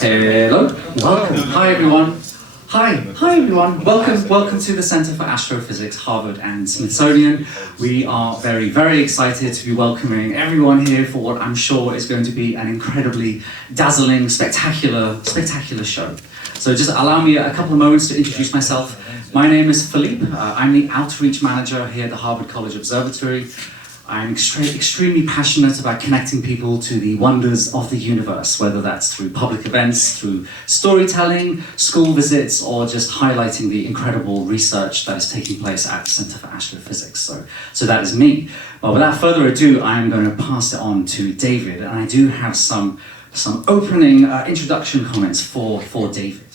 Hello. Welcome. Hi everyone. Hi everyone. Welcome to the Center for Astrophysics, Harvard and Smithsonian. We are very excited to be welcoming everyone here for what I'm sure is going to be an incredibly dazzling, spectacular show. So just allow me a couple of moments to introduce myself. My name is Philippe. I'm the outreach manager here at the Harvard College Observatory. I'm extremely passionate about connecting people to the wonders of the universe, whether that's through public events, through storytelling, school visits, or just highlighting the incredible research that is taking place at the Center for Astrophysics. So that is me. Well, without further ado, I'm going to pass it on to David, and I do have some opening introduction comments for David.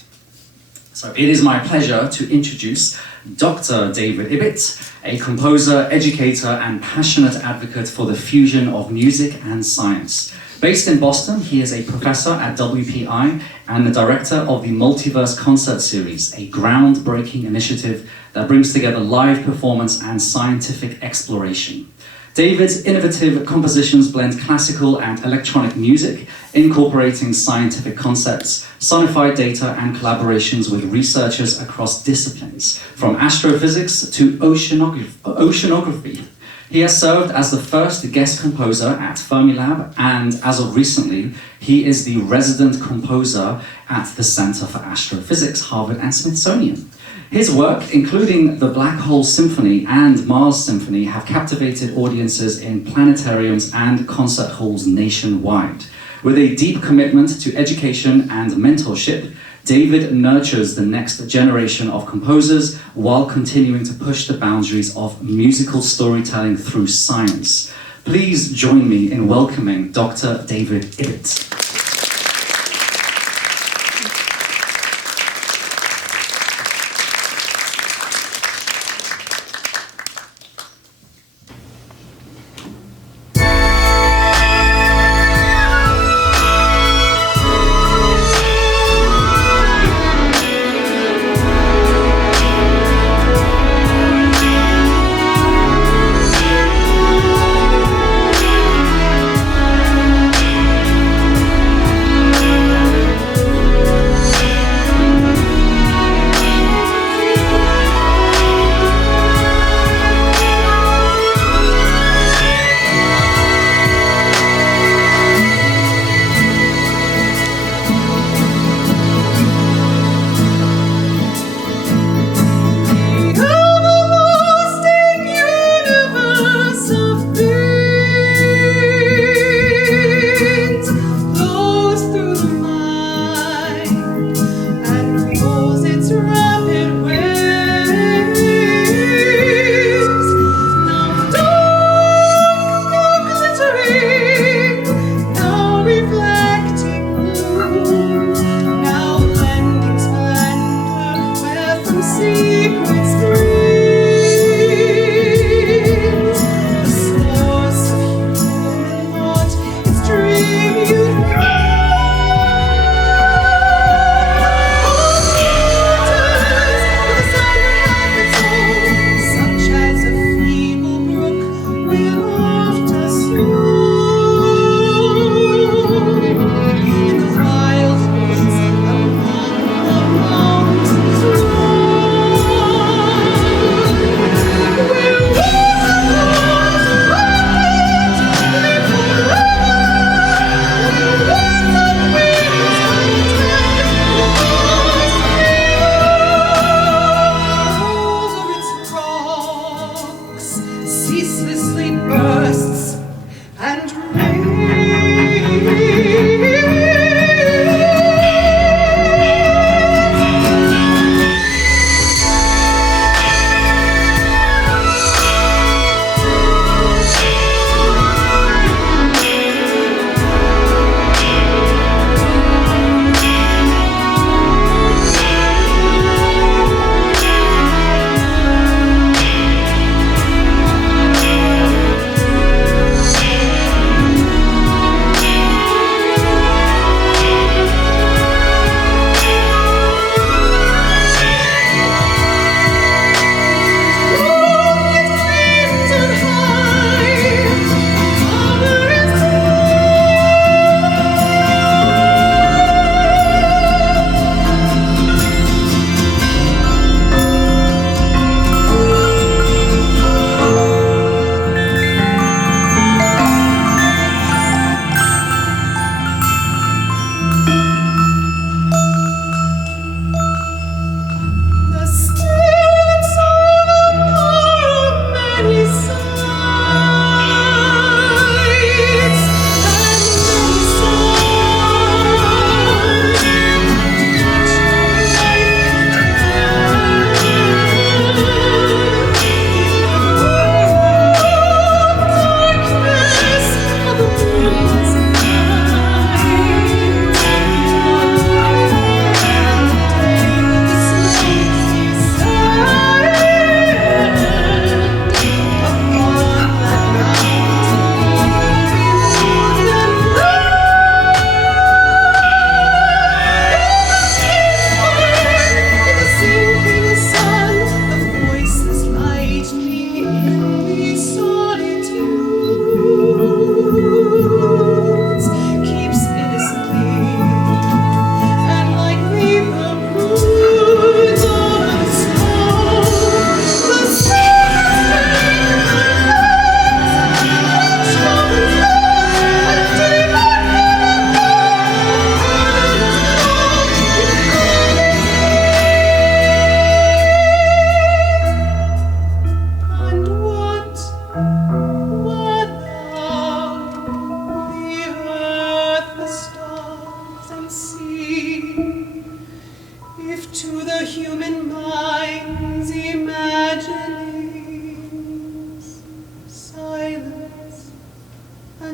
So it is my pleasure to introduce Dr. David Ibbett, a composer, educator, and passionate advocate for the fusion of music and science. Based in Boston, he is a professor at WPI and the director of the Multiverse Concert Series, a groundbreaking initiative that brings together live performance and scientific exploration. David's innovative compositions blend classical and electronic music, incorporating scientific concepts, sonified data, and collaborations with researchers across disciplines, from astrophysics to oceanography. He has served as the first guest composer at Fermilab, and as of recently, he is the resident composer at the Center for Astrophysics, Harvard and Smithsonian. His work, including the Black Hole Symphony and Mars Symphony, have captivated audiences in planetariums and concert halls nationwide. With a deep commitment to education and mentorship, David nurtures the next generation of composers while continuing to push the boundaries of musical storytelling through science. Please join me in welcoming Dr. David Ibbett.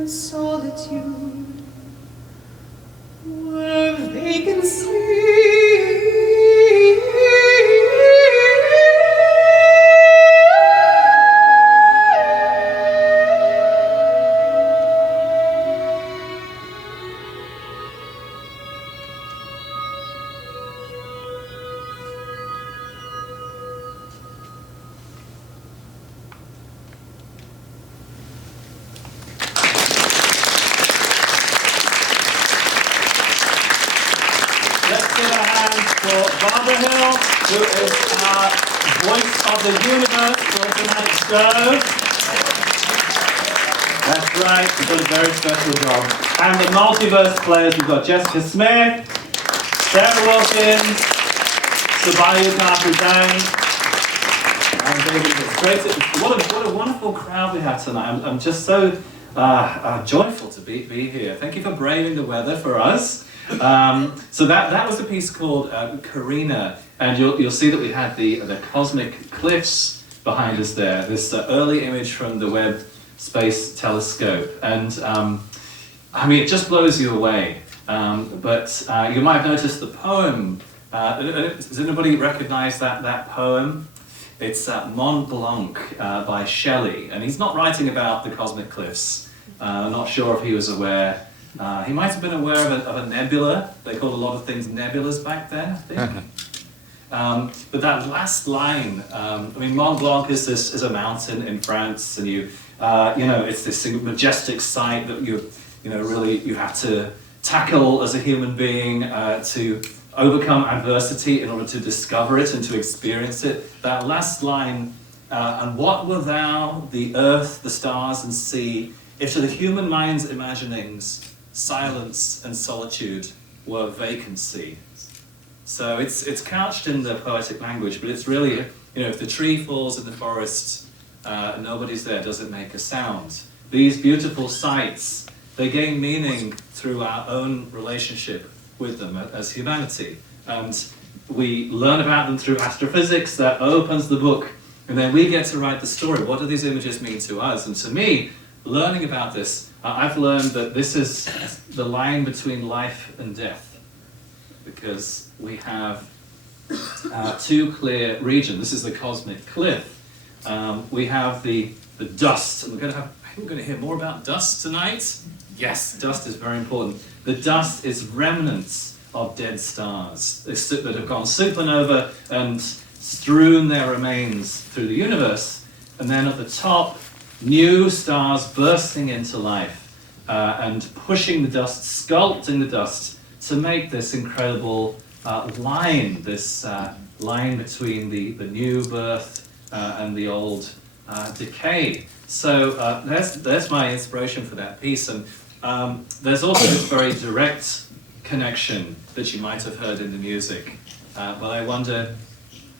and solitude, where vacancy who is our voice of the universe for tonight's show. That's right, she's done a very special job. And the multiverse players, we've got Jessica Smith, Sarah Wilkins, Sabayu Kapuzan, and David Ibbett. Great. What a wonderful crowd we have tonight. I'm just so joyful to be here. Thank you for braving the weather for us. So that was a piece called Karina, and you'll see that we had the cosmic cliffs behind us there. This early image from the Webb Space Telescope, and I mean it just blows you away. But you might have noticed the poem. Does anybody recognise that poem? It's Mont Blanc by Shelley, and he's not writing about the cosmic cliffs. I'm not sure if he was aware. He might have been aware of a nebula. They called a lot of things nebulas back then, I think. But that last line, I mean, Mont Blanc is a mountain in France, and you know, it's this majestic sight that you have to tackle as a human being to overcome adversity in order to discover it and to experience it. That last line, and what were thou, the earth, the stars and sea, if to the human mind's imaginings silence and solitude were vacancy. So it's couched in the poetic language, but it's really, you know, if the tree falls in the forest, nobody's there, does it make a sound? These beautiful sights, they gain meaning through our own relationship with them as humanity. And we learn about them through astrophysics, that opens the book, and then we get to write the story. What do these images mean to us? And to me, learning about this, I've learned that this is the line between life and death, because we have two clear regions. This is the cosmic cliff. We have the dust, and we're going to hear more about dust tonight. Yes, dust is very important. The dust is remnants of dead stars that have gone supernova and strewn their remains through the universe. And then at the top, new stars bursting into life and pushing the dust, sculpting the dust to make this incredible line, this line between the new birth and the old decay. So there's my inspiration for that piece. And there's also this very direct connection that you might have heard in the music. But I wonder,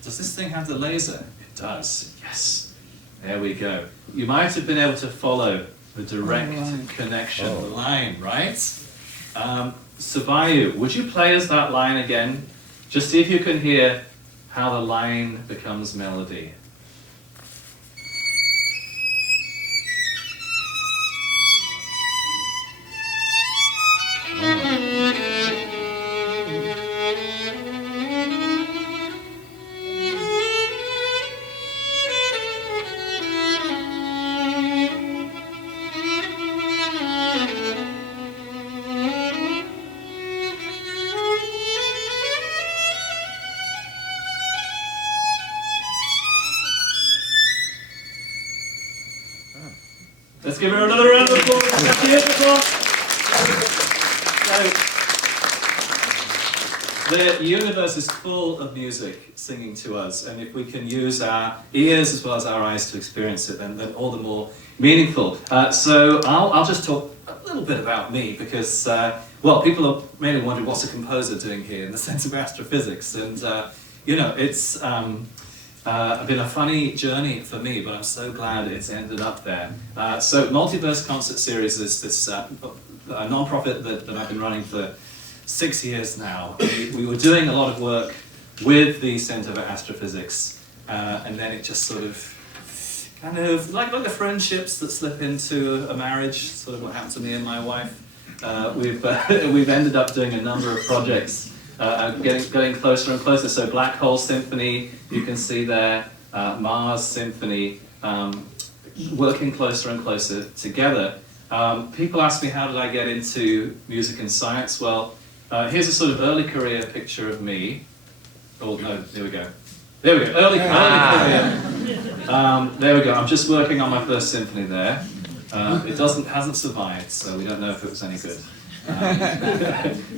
does this thing have the laser? It does, yes. There we go. You might have been able to follow the direct connection, the line, right? Sabayu, would you play us that line again? Just see if you can hear how the line becomes melody. Let's give her another round of applause. That's beautiful. So, the universe is full of music singing to us, and if we can use our ears as well as our eyes to experience it, then all the more meaningful. So I'll just talk a little bit about me, because, well, people are mainly wondering what's a composer doing here in the sense of astrophysics, and, you know, it's been a funny journey for me, but I'm so glad it's ended up there. So Multiverse Concert Series is this a non-profit that I've been running for 6 years now. We were doing a lot of work with the Center for Astrophysics, and then it just sort of kind of like the friendships that slip into a marriage, sort of what happened to me and my wife. We've ended up doing a number of projects, getting closer and closer. So Black Hole Symphony, you can see there, Mars Symphony, working closer and closer together. People ask me, how did I get into music and science? Well, here's a sort of early career picture of me. Oh no, there we go. There we go, early career. There we go, I'm just working on my first symphony there. It hasn't survived, so we don't know if it was any good.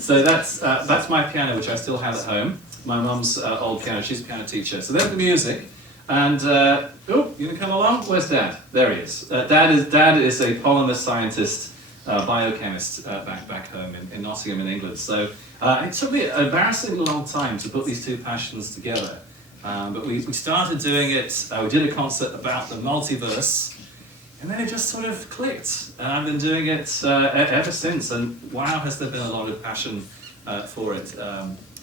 So that's my piano, which I still have at home. My mum's old piano, she's a piano teacher. So there's the music. And, oh, you gonna come along? Where's Dad? There he is. Dad is a polymer scientist, biochemist back home in Nottingham in England. So it took me an embarrassingly long time to put these two passions together. But we started doing it, we did a concert about the multiverse, and then it just sort of clicked. And I've been doing it ever since, and wow, has there been a lot of passion for it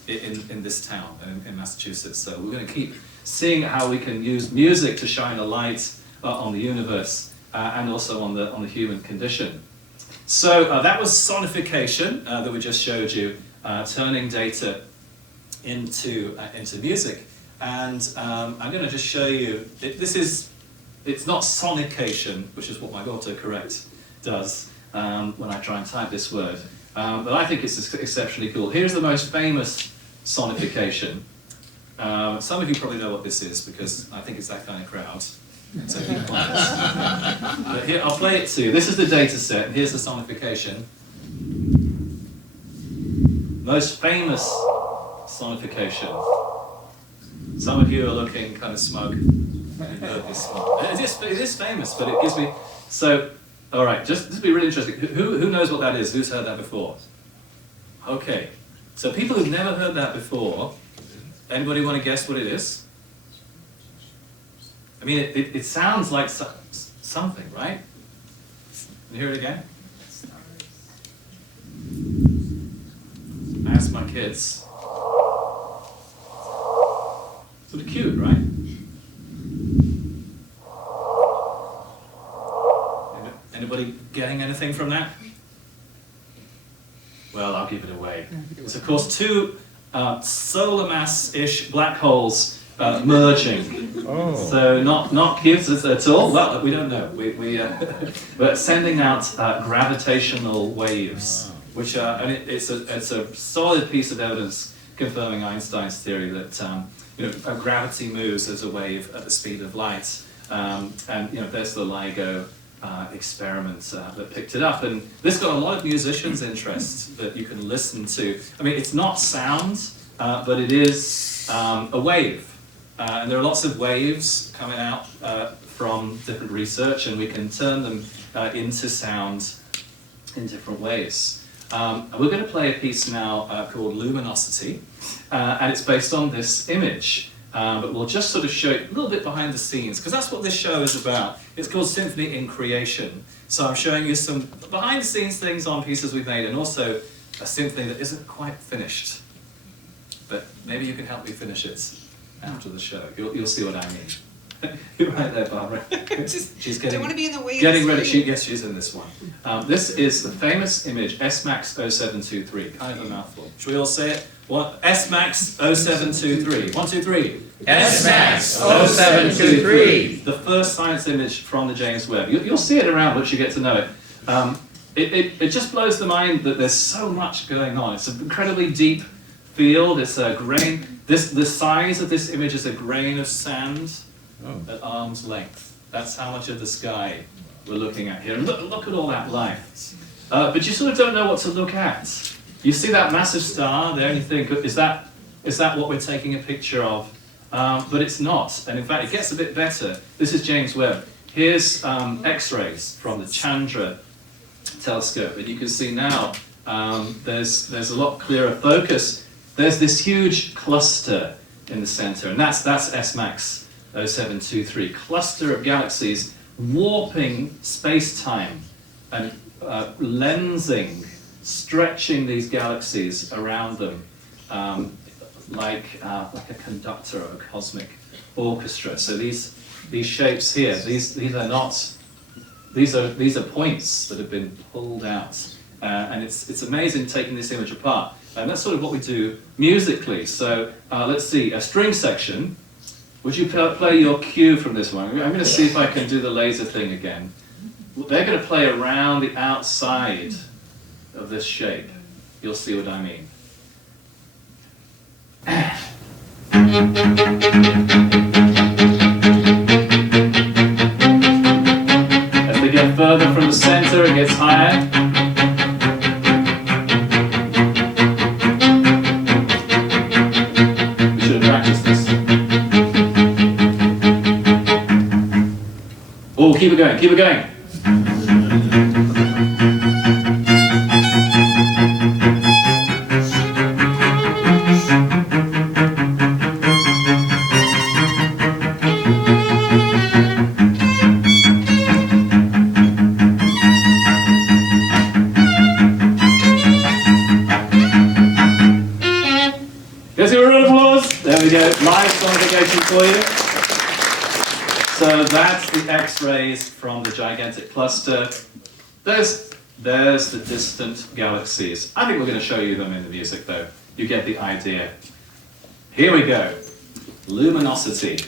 in this town, in Massachusetts. So we're going to keep seeing how we can use music to shine a light on the universe and also on the human condition. So that was sonification that we just showed you, turning data into music. And I'm going to just show you, it's not sonication, which is what my autocorrect does when I try and type this word. But I think it's exceptionally cool. Here's the most famous sonification. Some of you probably know what this is because I think it's that kind of crowd. So but here, I'll play it to you. This is the data set, and here's the sonification. Most famous sonification. Some of you are looking kind of smug. It is famous, but it gives me... So, all right, just this will be really interesting. Who knows what that is? Who's heard that before? Okay, so people who've never heard that before, anybody want to guess what it is? I mean, it sounds like something, right? Can you hear it again? I asked my kids. Sort of cute, right? Anybody getting anything from that? Well, I'll give it away. It's of course two solar mass-ish black holes merging. Oh. So not gives at all. Well, we don't know. We're sending out gravitational waves, which are, and it's a solid piece of evidence confirming Einstein's theory that gravity moves as a wave at the speed of light, and there's the LIGO experiment that picked it up, and this got a lot of musicians' interest that you can listen to. I mean, it's not sound, but it is a wave, and there are lots of waves coming out from different research, and we can turn them into sound in different ways. We're going to play a piece now called Luminosity, and it's based on this image. But we'll just sort of show you a little bit behind the scenes, because that's what this show is about. It's called Symphony in Creation. So I'm showing you some behind the scenes things on pieces we've made, and also a symphony that isn't quite finished. But maybe you can help me finish it after the show. You'll see what I mean. You're right there, Barbara. She's getting, don't want to be in the way. Getting ready. Yes, she's in this one. This is the famous image, SMAX 0723. Kind of a mouthful. Should we all say it? What? SMAX 0723. 1, 2, 3. SMAX 0723. The first science image from the James Webb. You'll see it around once you get to know it. It just blows the mind that there's so much going on. It's an incredibly deep field. It's a grain. The size of this image is a grain of sand at arm's length. That's how much of the sky we're looking at here. And look at all that light. But you sort of don't know what to look at. You see that massive star there and you think, is that what we're taking a picture of? But it's not. And in fact, it gets a bit better. This is James Webb. Here's X-rays from the Chandra telescope. And you can see now there's a lot clearer focus. There's this huge cluster in the center. And that's SMAX 0723. Cluster of galaxies warping space-time and lensing, stretching these galaxies around them like a conductor of a cosmic orchestra. So these these shapes here. These are not. These are points that have been pulled out, and it's amazing taking this image apart. And that's sort of what we do musically. So let's see, a string section. Would you play your cue from this one? I'm going to see if I can do the laser thing again. They're going to play around the outside of this shape. You'll see what I mean. As they get further from the center, it gets higher. We should have practiced this. Oh, keep it going, keep it going. Here's your round of applause. There we go. Live sonification for you. So that's the X-rays from the gigantic cluster. There's the distant galaxies. I think we're going to show you them in the music, though. You get the idea. Here we go. Luminosity.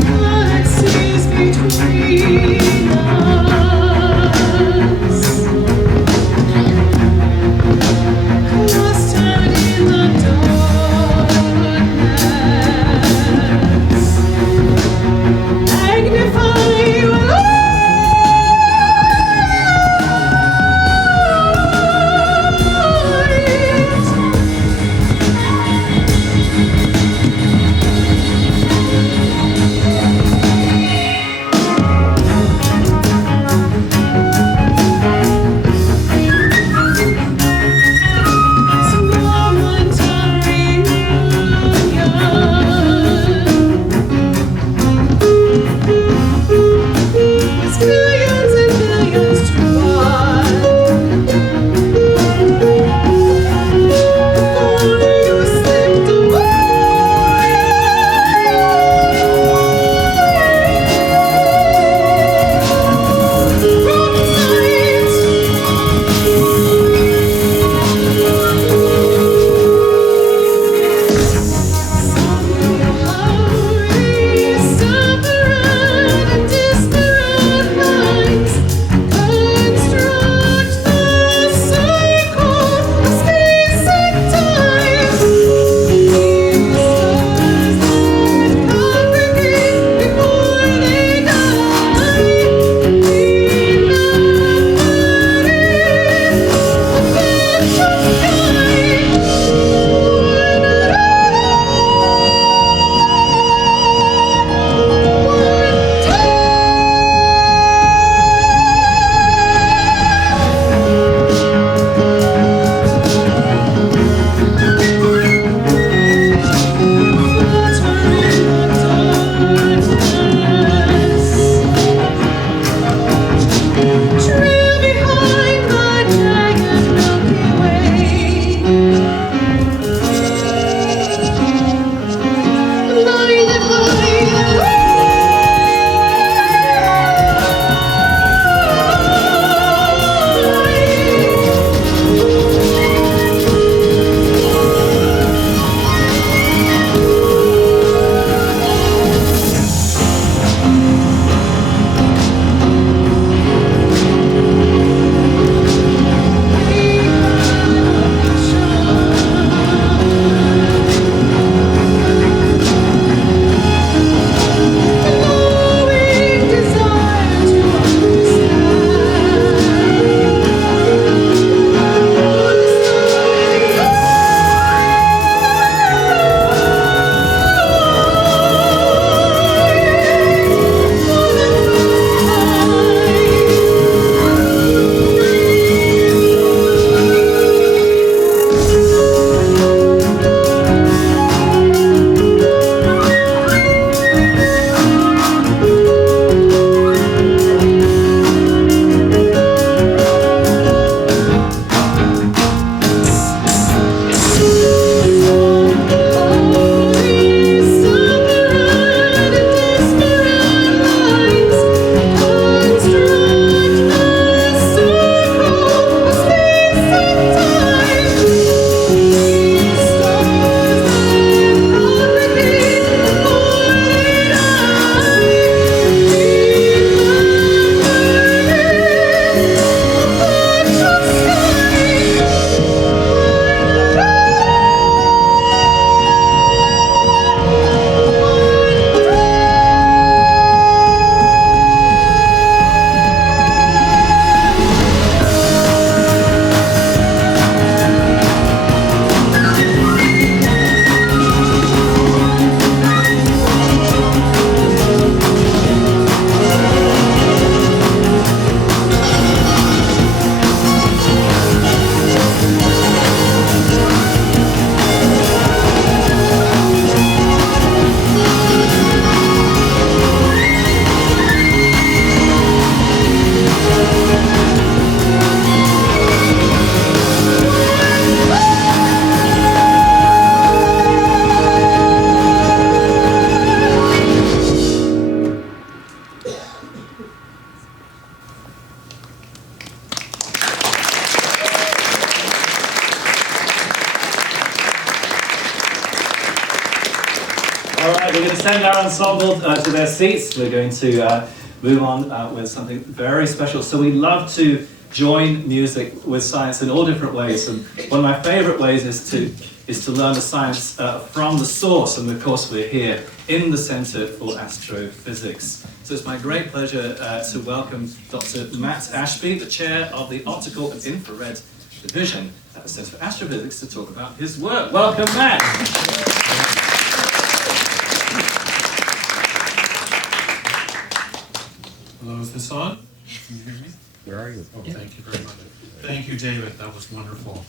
Galaxies between us, clustered in the darkness. we're going to send our ensemble to their seats. We're going to move on with something very special. So we love to join music with science in all different ways, and one of my favorite ways is to learn the science from the source, and of course we're here in the Center for Astrophysics. So it's my great pleasure to welcome Dr. Matt Ashby, the chair of the Optical and Infrared Division at the Center for Astrophysics, to talk about his work. Welcome, Matt. Hello, is this on? Can you hear me? Where are you? Oh, thank you very much. Thank you, David. That was wonderful.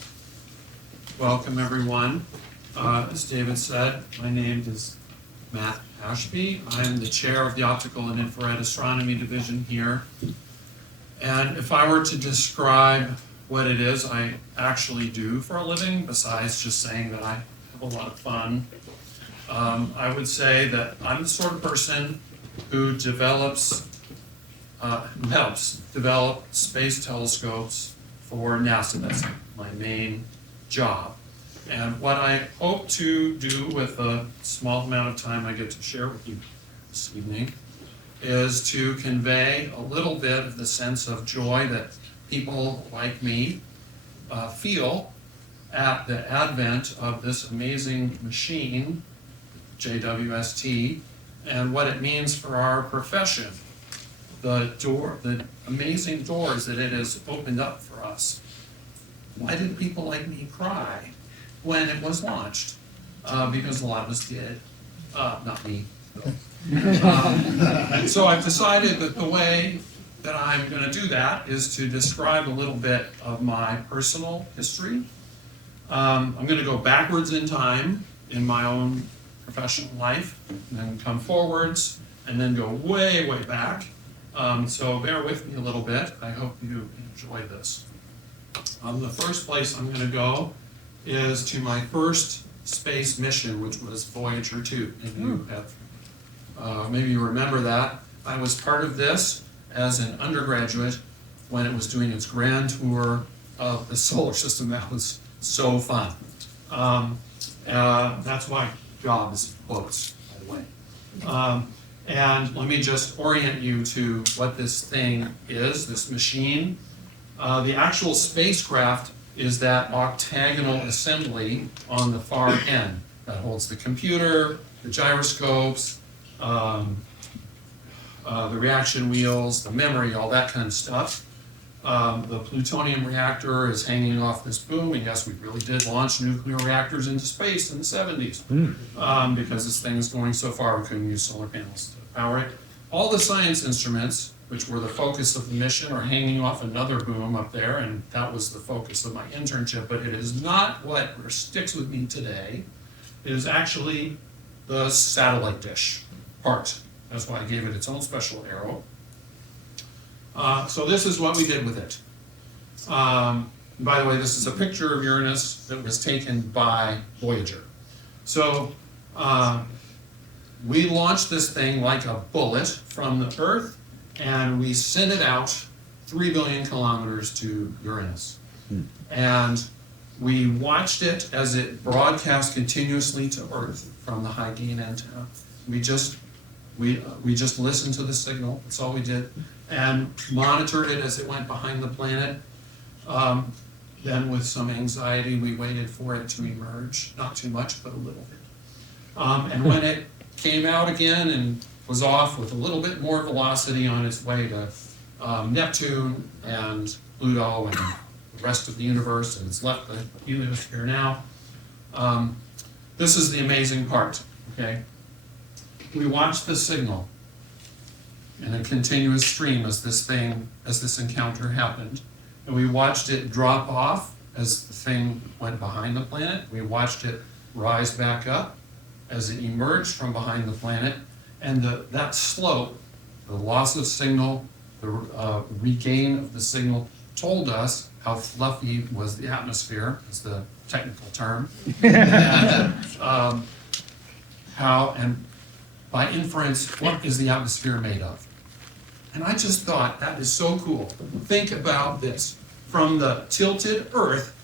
Welcome, everyone. As David said, my name is Matt Ashby. I'm the chair of the Optical and Infrared Astronomy Division here. And if I were to describe what it is I actually do for a living, besides just saying that I have a lot of fun, I would say that I'm the sort of person who helps develop space telescopes for NASA. That's my main job. And what I hope to do with a small amount of time I get to share with you this evening is to convey a little bit of the sense of joy that people like me feel at the advent of this amazing machine, JWST, and what it means for our profession. The amazing doors that it has opened up for us. Why did people like me cry when it was launched? Because a lot of us did. Not me. And so I've decided that the way that I'm going to do that is to describe a little bit of my personal history. I'm going to go backwards in time in my own professional life, and then come forwards, and then go way, way back. So bear with me a little bit. I hope you enjoy this. The first place I'm going to go is to my first space mission, which was Voyager 2. Maybe you remember that. I was part of this as an undergraduate when it was doing its grand tour of the solar system. That was so fun. That's why job is quotes, by the way. And let me just orient you to what this thing is, this machine. The actual spacecraft is that octagonal assembly on the far end that holds the computer, the gyroscopes, the reaction wheels, the memory, all that kind of stuff. The plutonium reactor is hanging off this boom, and yes, we really did launch nuclear reactors into space in the 70s because this thing is going so far we couldn't use solar panels to power it. All the science instruments, which were the focus of the mission, are hanging off another boom up there, and that was the focus of my internship, but it is not what sticks with me today. It is actually the satellite dish part. That's why I gave it its own special arrow. So this is what we did with it. By the way, this is a picture of Uranus that was taken by Voyager. So we launched this thing like a bullet from the Earth, and we sent it out 3 billion kilometers to Uranus. And we watched it as it broadcast continuously to Earth from the high gain antenna. We just listened to the signal, that's all we did, and monitored it as it went behind the planet. Then with some anxiety, we waited for it to emerge, not too much, but a little bit. And when it came out again and was off with a little bit more velocity on its way to Neptune and Pluto and the rest of the universe, and it's left the heliosphere now. This is the amazing part, okay? We watched the signal in a continuous stream as this encounter happened. And we watched it drop off as the thing went behind the planet. We watched it rise back up as it emerged from behind the planet. And that slope, the loss of signal, the regain of the signal, told us how fluffy was the atmosphere, is the technical term. And by inference, what is the atmosphere made of? And I just thought, that is so cool. Think about this. From the tilted Earth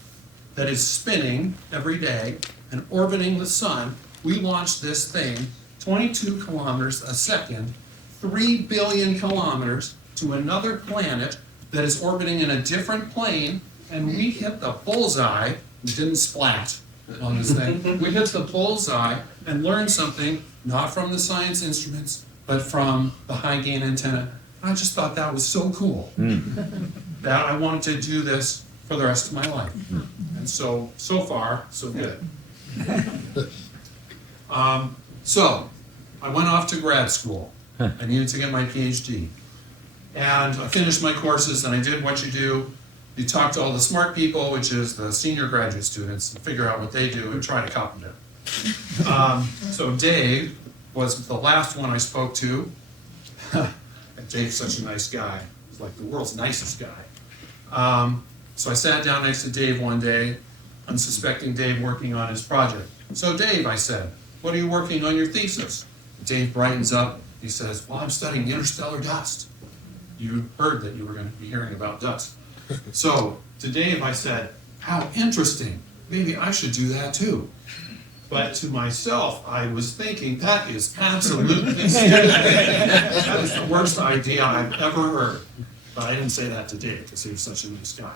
that is spinning every day and orbiting the sun, we launched this thing 22 kilometers a second, 3 billion kilometers to another planet that is orbiting in a different plane, and we hit the bullseye. We didn't splat on this thing. We hit the bullseye and learned something, not from the science instruments, but from the high gain antenna. I just thought that was so cool that I wanted to do this for the rest of my life. And so far, so good. So I went off to grad school. I needed to get my PhD. And I finished my courses, and I did what you do. You talk to all the smart people, which is the senior graduate students, and figure out what they do and try to copy them. So Dave was the last one I spoke to. And Dave's such a nice guy. He's like the world's nicest guy. So I sat down next to Dave one day, unsuspecting Dave working on his project. So Dave, I said, what are you working on your thesis? Dave brightens up. He says, well, I'm studying interstellar dust. You heard that you were going to be hearing about dust. So to Dave, I said, how interesting. Maybe I should do that too. But to myself, I was thinking, that is absolutely stupid. That is the worst idea I've ever heard. But I didn't say that to Dave because he was such a nice guy.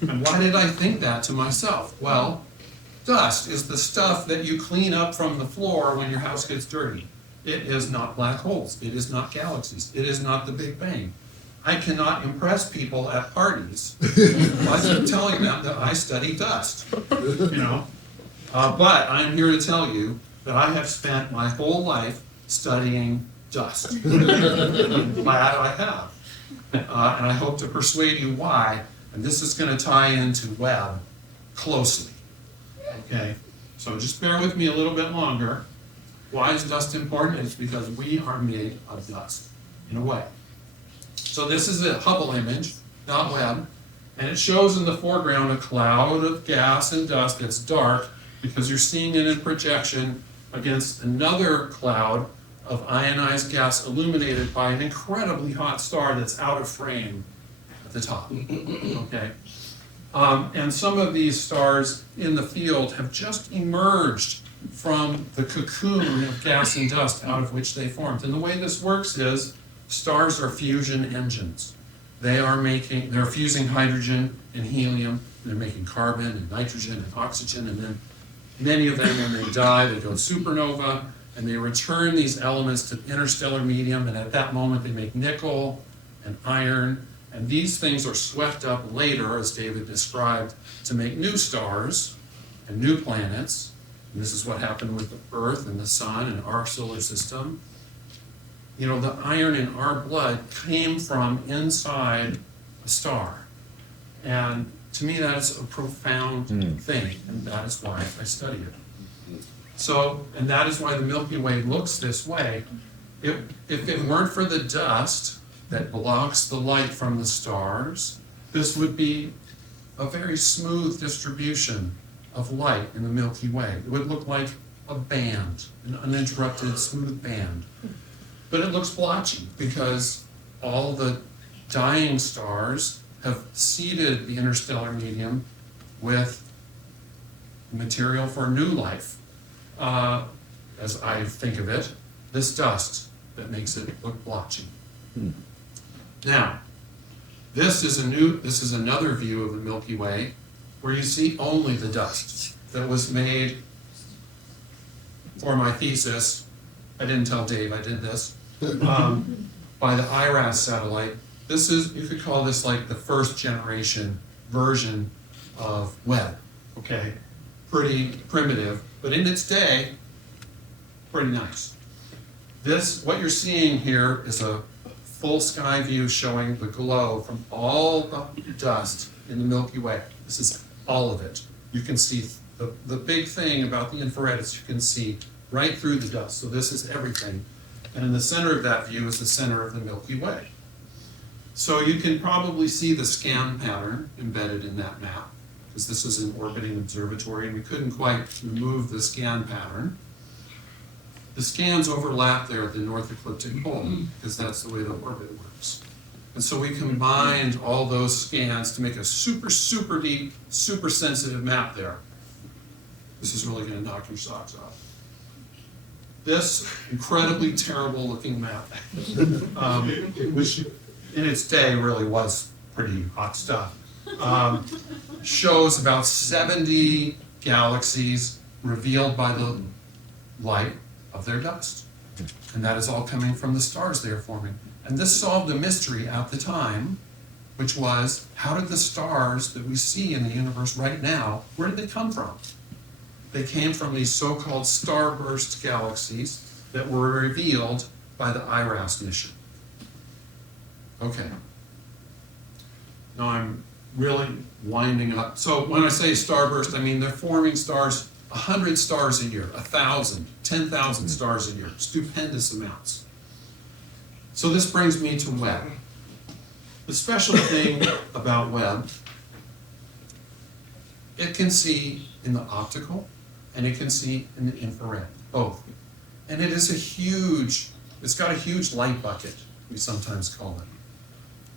And why did I think that to myself? Well, dust is the stuff that you clean up from the floor when your house gets dirty. It is not black holes. It is not galaxies. It is not the Big Bang. I cannot impress people at parties by telling them that I study dust, you know. But I'm here to tell you that I have spent my whole life studying dust. I'm glad I have. And I hope to persuade you why. And this is going to tie into Webb closely. Okay? So just bear with me a little bit longer. Why is dust important? It's because we are made of dust, in a way. So this is a Hubble image, not Webb, and it shows in the foreground a cloud of gas and dust that's dark because you're seeing it in projection against another cloud of ionized gas illuminated by an incredibly hot star that's out of frame at the top. Okay? And some of these stars in the field have just emerged from the cocoon of gas and dust out of which they formed. And the way this works is stars are fusion engines. They're fusing hydrogen and helium, they're making carbon and nitrogen and oxygen, and then many of them, when they die, they go supernova, and they return these elements to the interstellar medium, and at that moment they make nickel and iron, and these things are swept up later, as David described, to make new stars and new planets. And this is what happened with the Earth and the Sun and our solar system. You know, the iron in our blood came from inside a star. And to me, that is a profound thing, and that is why I study it. So, and that is why the Milky Way looks this way. If it weren't for the dust that blocks the light from the stars, this would be a very smooth distribution of light in the Milky Way. It would look like a band, an uninterrupted, smooth band. But it looks blotchy because all the dying stars have seeded the interstellar medium with material for new life. As I think of it, this dust that makes it look blotchy. Now, this is another view of the Milky Way where you see only the dust that was made for my thesis. I didn't tell Dave I did this. By the IRAS satellite. This is, you could call this like the first generation version of Webb. Okay, pretty primitive, but in its day, pretty nice. What you're seeing here is a full sky view showing the glow from all the dust in the Milky Way. This is all of it. You can see the big thing about the infrared is you can see right through the dust. So this is everything. And in the center of that view is the center of the Milky Way. So you can probably see the scan pattern embedded in that map, because this is an orbiting observatory and we couldn't quite remove the scan pattern. The scans overlap there at the north ecliptic pole, because that's the way the orbit works. And so we combined all those scans to make a super, super deep, super sensitive map there. This is really going to knock your socks off. this incredibly terrible looking map, which in its day really was pretty hot stuff, shows about 70 galaxies revealed by the light of their dust. And that is all coming from the stars they are forming. And this solved a mystery at the time, which was, how did the stars that we see in the universe right now, where did they come from? They came from these so-called starburst galaxies that were revealed by the IRAS mission. Okay. Now I'm really winding up. So when I say starburst, I mean they're forming stars, 100 stars a year, 1,000, 10,000 stars a year, stupendous amounts. So this brings me to Webb. The special thing about Webb, it can see in the optical and it can see in the infrared, both. And it is it's got a huge light bucket, we sometimes call it.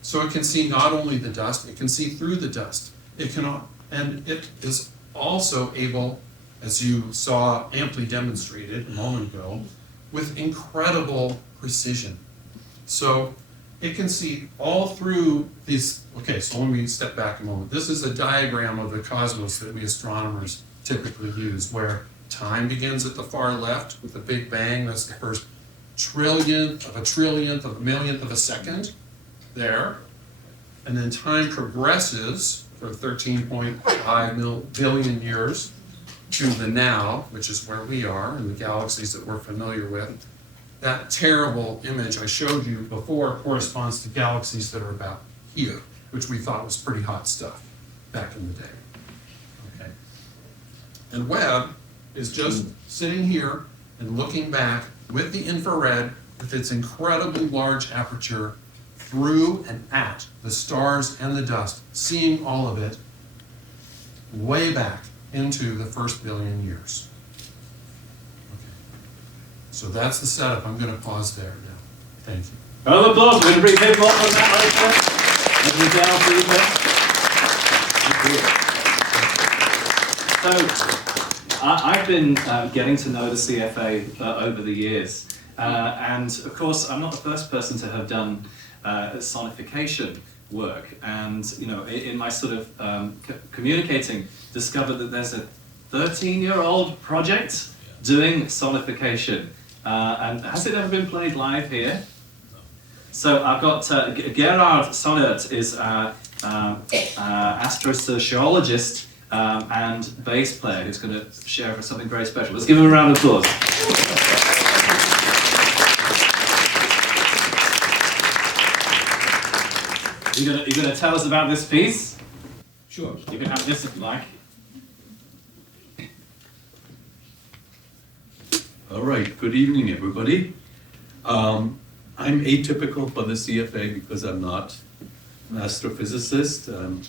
So it can see not only the dust, it can see through the dust. And it is also able, as you saw amply demonstrated a moment ago, with incredible precision. So it can see all through these. Okay, so let me step back a moment. This is a diagram of the cosmos that we astronomers typically use, where time begins at the far left with the Big Bang. That's the first trillionth of a millionth of a second there. And then time progresses for 13.5 billion years to the now, which is where we are in the galaxies that we're familiar with. That terrible image I showed you before corresponds to galaxies that are about here, which we thought was pretty hot stuff back in the day. Okay. And Webb is just sitting here and looking back with the infrared, with its incredibly large aperture, through and at the stars and the dust, seeing all of it way back into the first billion years. So that's the setup. I'm going to pause there now. Thank you. Round of applause. We're going to bring people up on that later. So, I've been getting to know the CFA over the years. And of course, I'm not the first person to have done sonification work. And, you know, in my sort of communicating, discovered that there's a 13-year-old project doing sonification. And has it ever been played live here? So I've got Gerhard Sonnert is astrosociologist and bass player who's going to share something very special. Let's give him a round of applause. You're going to tell us about this piece? Sure. You can have this if you like. All right, good evening, everybody. I'm atypical for the CFA because I'm not an astrophysicist. I'm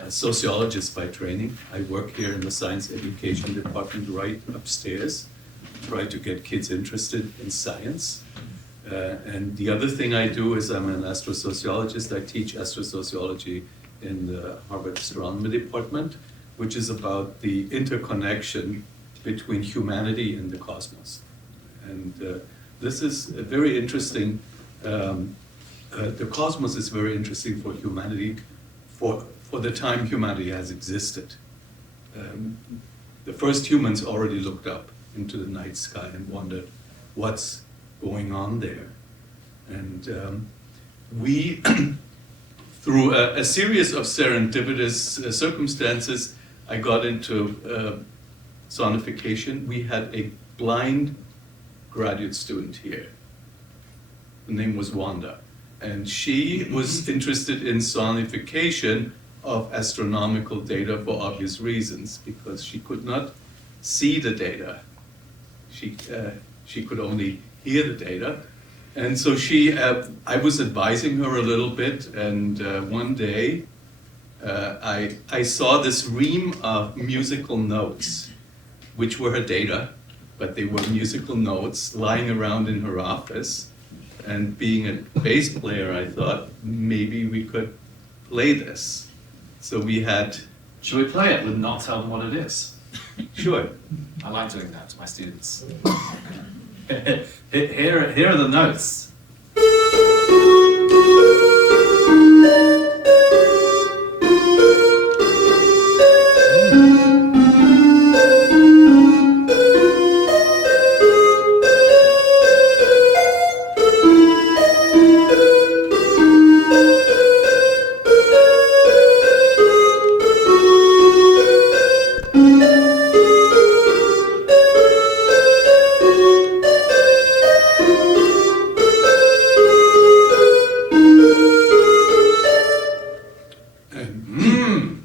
a sociologist by training. I work here in the science education department right upstairs, try to get kids interested in science. And the other thing I do is I'm an astrosociologist. I teach astrosociology in the Harvard Astronomy department, which is about the interconnection between humanity and the cosmos. And this is very interesting. The cosmos is very interesting for humanity, for the time humanity has existed. The first humans already looked up into the night sky and wondered what's going on there. And we, through a series of serendipitous circumstances, I got into sonification. We had a blind graduate student here. The name was Wanda. And she was interested in sonification of astronomical data for obvious reasons, because she could not see the data. She could only hear the data. And so I was advising her a little bit, and one day I saw this ream of musical notes, which were her data, but they were musical notes lying around in her office. And being a bass player, I thought maybe we could play this. So we had... Should we play it and not tell them what it is? Sure. I like doing that to my students. Here are the notes.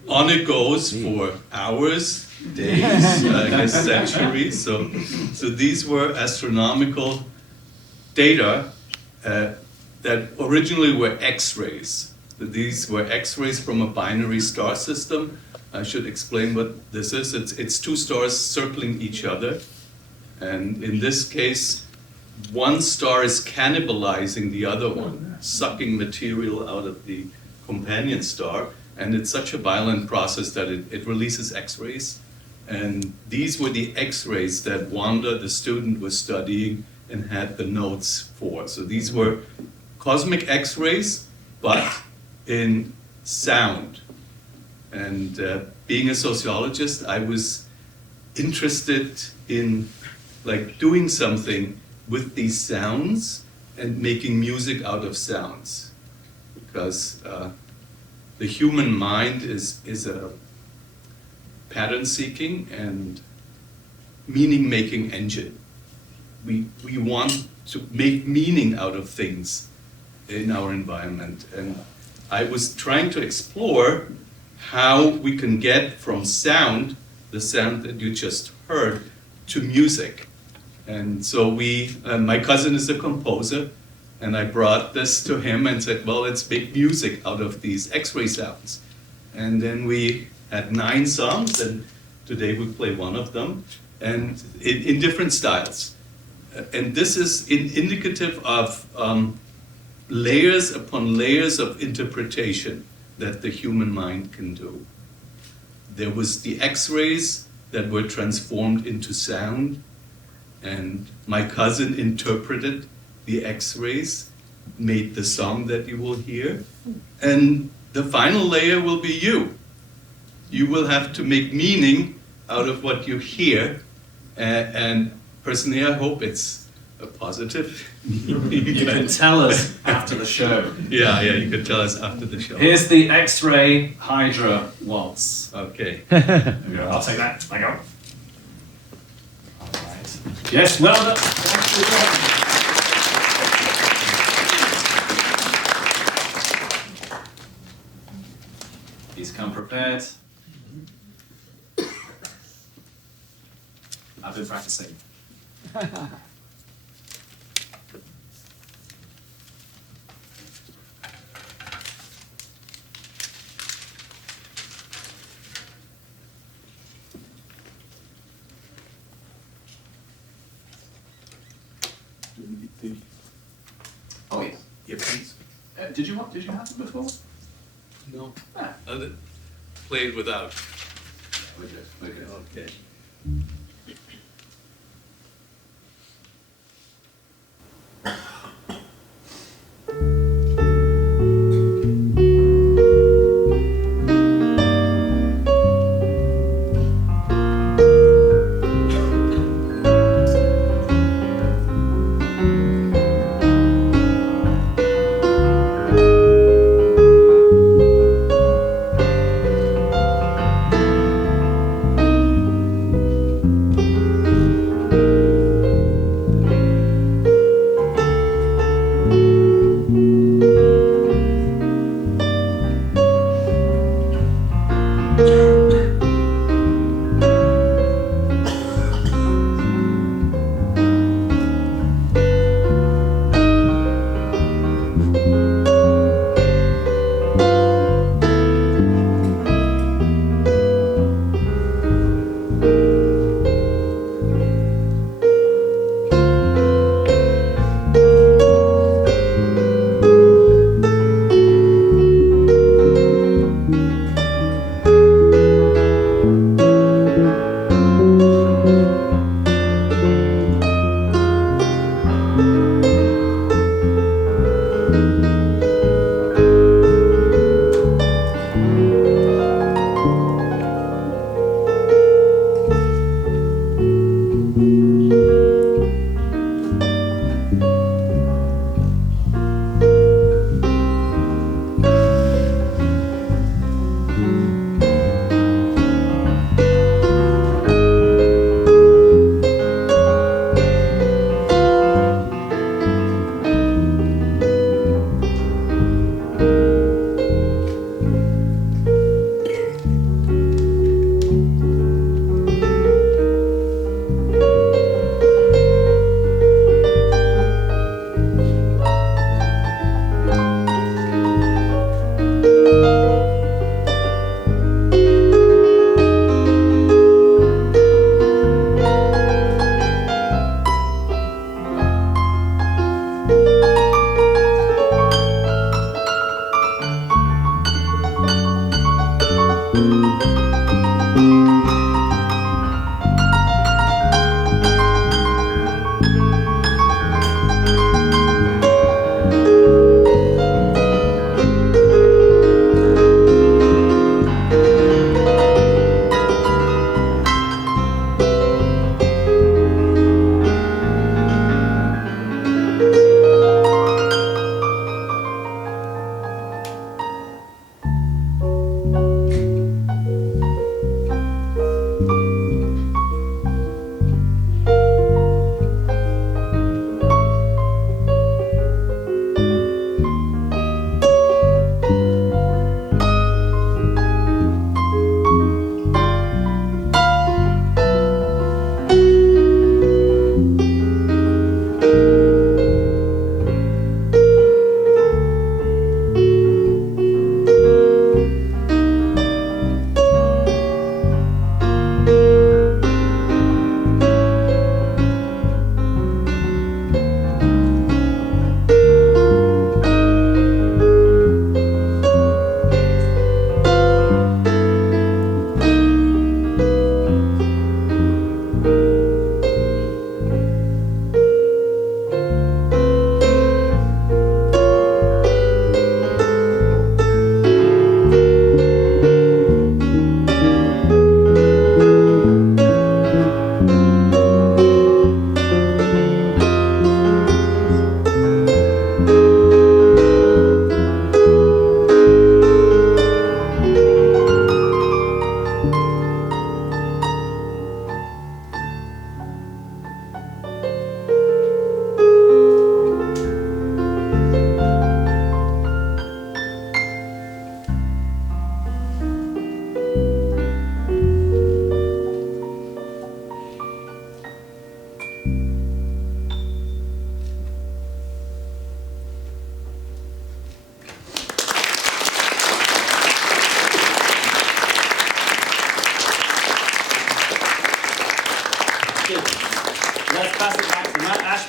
On it goes for hours, days, I guess centuries. So these were astronomical data that originally were X-rays. These were X-rays from a binary star system. I should explain what this is. It's two stars circling each other. And in this case, one star is cannibalizing the other one, sucking material out of the companion star. And it's such a violent process that it releases X-rays. And these were the X-rays that Wanda, the student, was studying and had the notes for. So these were cosmic X-rays, but in sound. And being a sociologist, I was interested in doing something with these sounds and making music out of sounds. Because the human mind is a pattern-seeking and meaning-making engine. We want to make meaning out of things in our environment. And I was trying to explore how we can get from sound, the sound that you just heard, to music. And so my cousin is a composer, and I brought this to him and said, well, let's make music out of these X-ray sounds. And then we had 9 songs, and today we play one of them, and in different styles. And this is indicative of layers upon layers of interpretation that the human mind can do. There was the X-rays that were transformed into sound, and my cousin interpreted the X-rays, made the song that you will hear. And the final layer will be you. You will have to make meaning out of what you hear. And personally, I hope it's a positive. You can tell us after the show. Yeah, you can tell us after the show. Here's the X-ray Hydra Waltz. Okay. There we go. I'll take that. There you go. All right. Yes, well done. Excellent job. Please come prepared. I've been practicing. Oh yeah. Yeah, please. Did you have them before? No. Ah. Played without. We're good. We're good. Okay.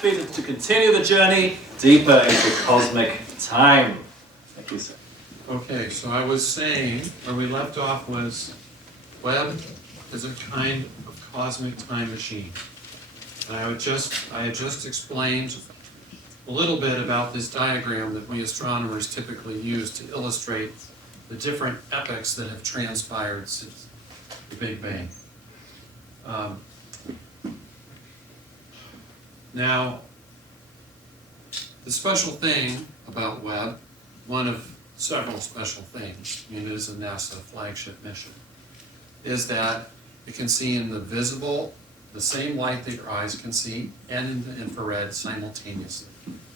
Ashby to continue the journey deeper into cosmic time. Thank you, sir. Okay, so I was saying, where we left off was Webb is a kind of cosmic time machine. And I had just explained a little bit about this diagram that we astronomers typically use to illustrate the different epochs that have transpired since the Big Bang. Now, the special thing about Webb, one of several special things, I mean, it is a NASA flagship mission, is that it can see in the visible, the same light that your eyes can see, and in the infrared simultaneously.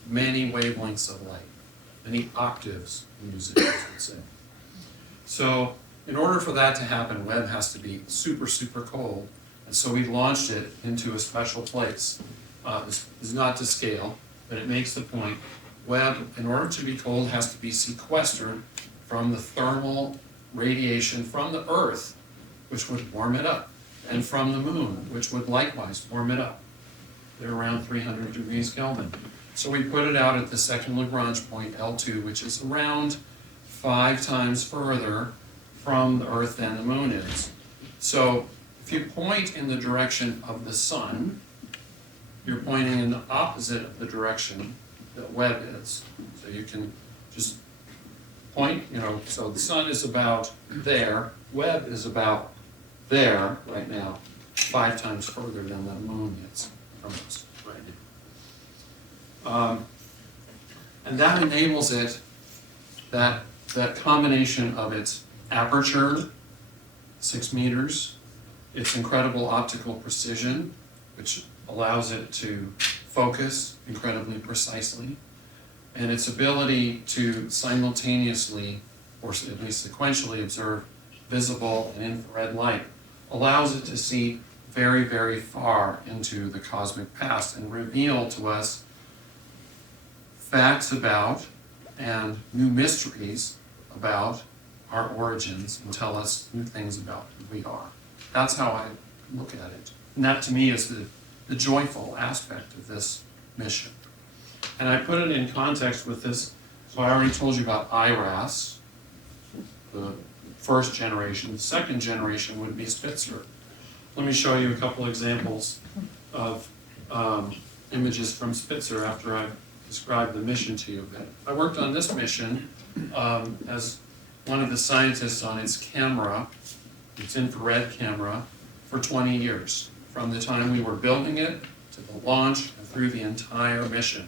Many wavelengths of light, many octaves of music, I would say. So, in order for that to happen, Webb has to be super, super cold, and so we launched it into a special place. This is not to scale, but it makes the point. Webb, in order to be cold, has to be sequestered from the thermal radiation from the Earth, which would warm it up, and from the Moon, which would likewise warm it up. They're around 300 degrees Kelvin. So we put it out at the second Lagrange point, L2, which is around 5 times further from the Earth than the Moon is. So if you point in the direction of the Sun, you're pointing in the opposite of the direction that Webb is. So you can just point, so the Sun is about there, Webb is about there right now, 5 times further than the Moon is from us right now. And that enables it, that combination of its aperture, 6 meters, its incredible optical precision, which allows it to focus incredibly precisely, and its ability to simultaneously, or at least sequentially, observe visible and infrared light, allows it to see very, very far into the cosmic past and reveal to us facts about and new mysteries about our origins and tell us new things about who we are. That's how I look at it. And that to me is the joyful aspect of this mission. And I put it in context with this, so I already told you about IRAS, the first generation. The second generation would be Spitzer. Let me show you a couple examples of images from Spitzer after I've described the mission to you a bit. I worked on this mission as one of the scientists on its camera, its infrared camera, for 20 years, from the time we were building it to the launch and through the entire mission.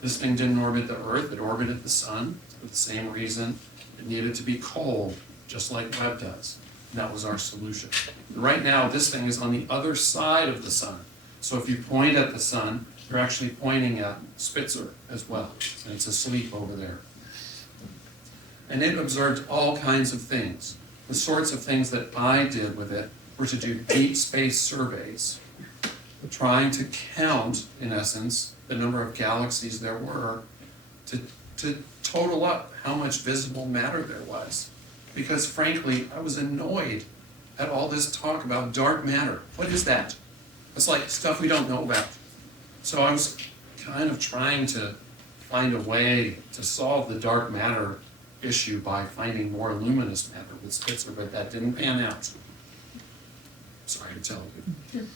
This thing didn't orbit the Earth, it orbited the Sun for the same reason. It needed to be cold, just like Webb does. And that was our solution. And right now, this thing is on the other side of the Sun. So if you point at the Sun, you're actually pointing at Spitzer as well. And it's asleep over there. And it observed all kinds of things. The sorts of things that I did with it were to do deep space surveys, trying to count, in essence, the number of galaxies there were to total up how much visible matter there was. Because frankly, I was annoyed at all this talk about dark matter. What is that? It's like stuff we don't know about. So I was kind of trying to find a way to solve the dark matter issue by finding more luminous matter with Spitzer, but that didn't pan out. Sorry to tell you.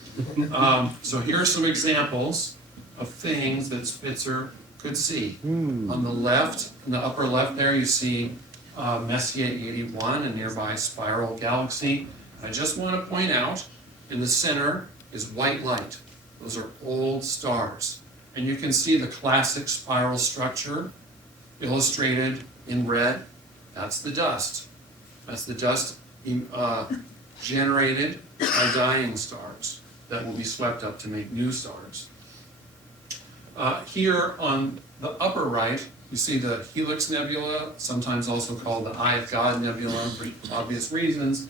So here are some examples of things that Spitzer could see. On the left, in the upper left there, you see Messier 81, a nearby spiral galaxy. I just want to point out, in the center is white light. Those are old stars. And you can see the classic spiral structure illustrated in red. That's the dust. That's the dust generated by dying stars that will be swept up to make new stars. Here on the upper right, you see the Helix Nebula, sometimes also called the Eye of God Nebula for obvious reasons.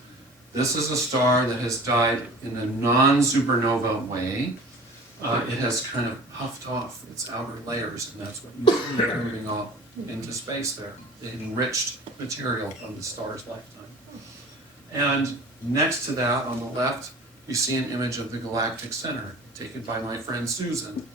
This is a star that has died in a non-supernova way. It has kind of puffed off its outer layers, and that's what you see moving off into space there, the enriched material from the star's lifetime. And next to that, on the left, you see an image of the galactic center, taken by my friend Susan.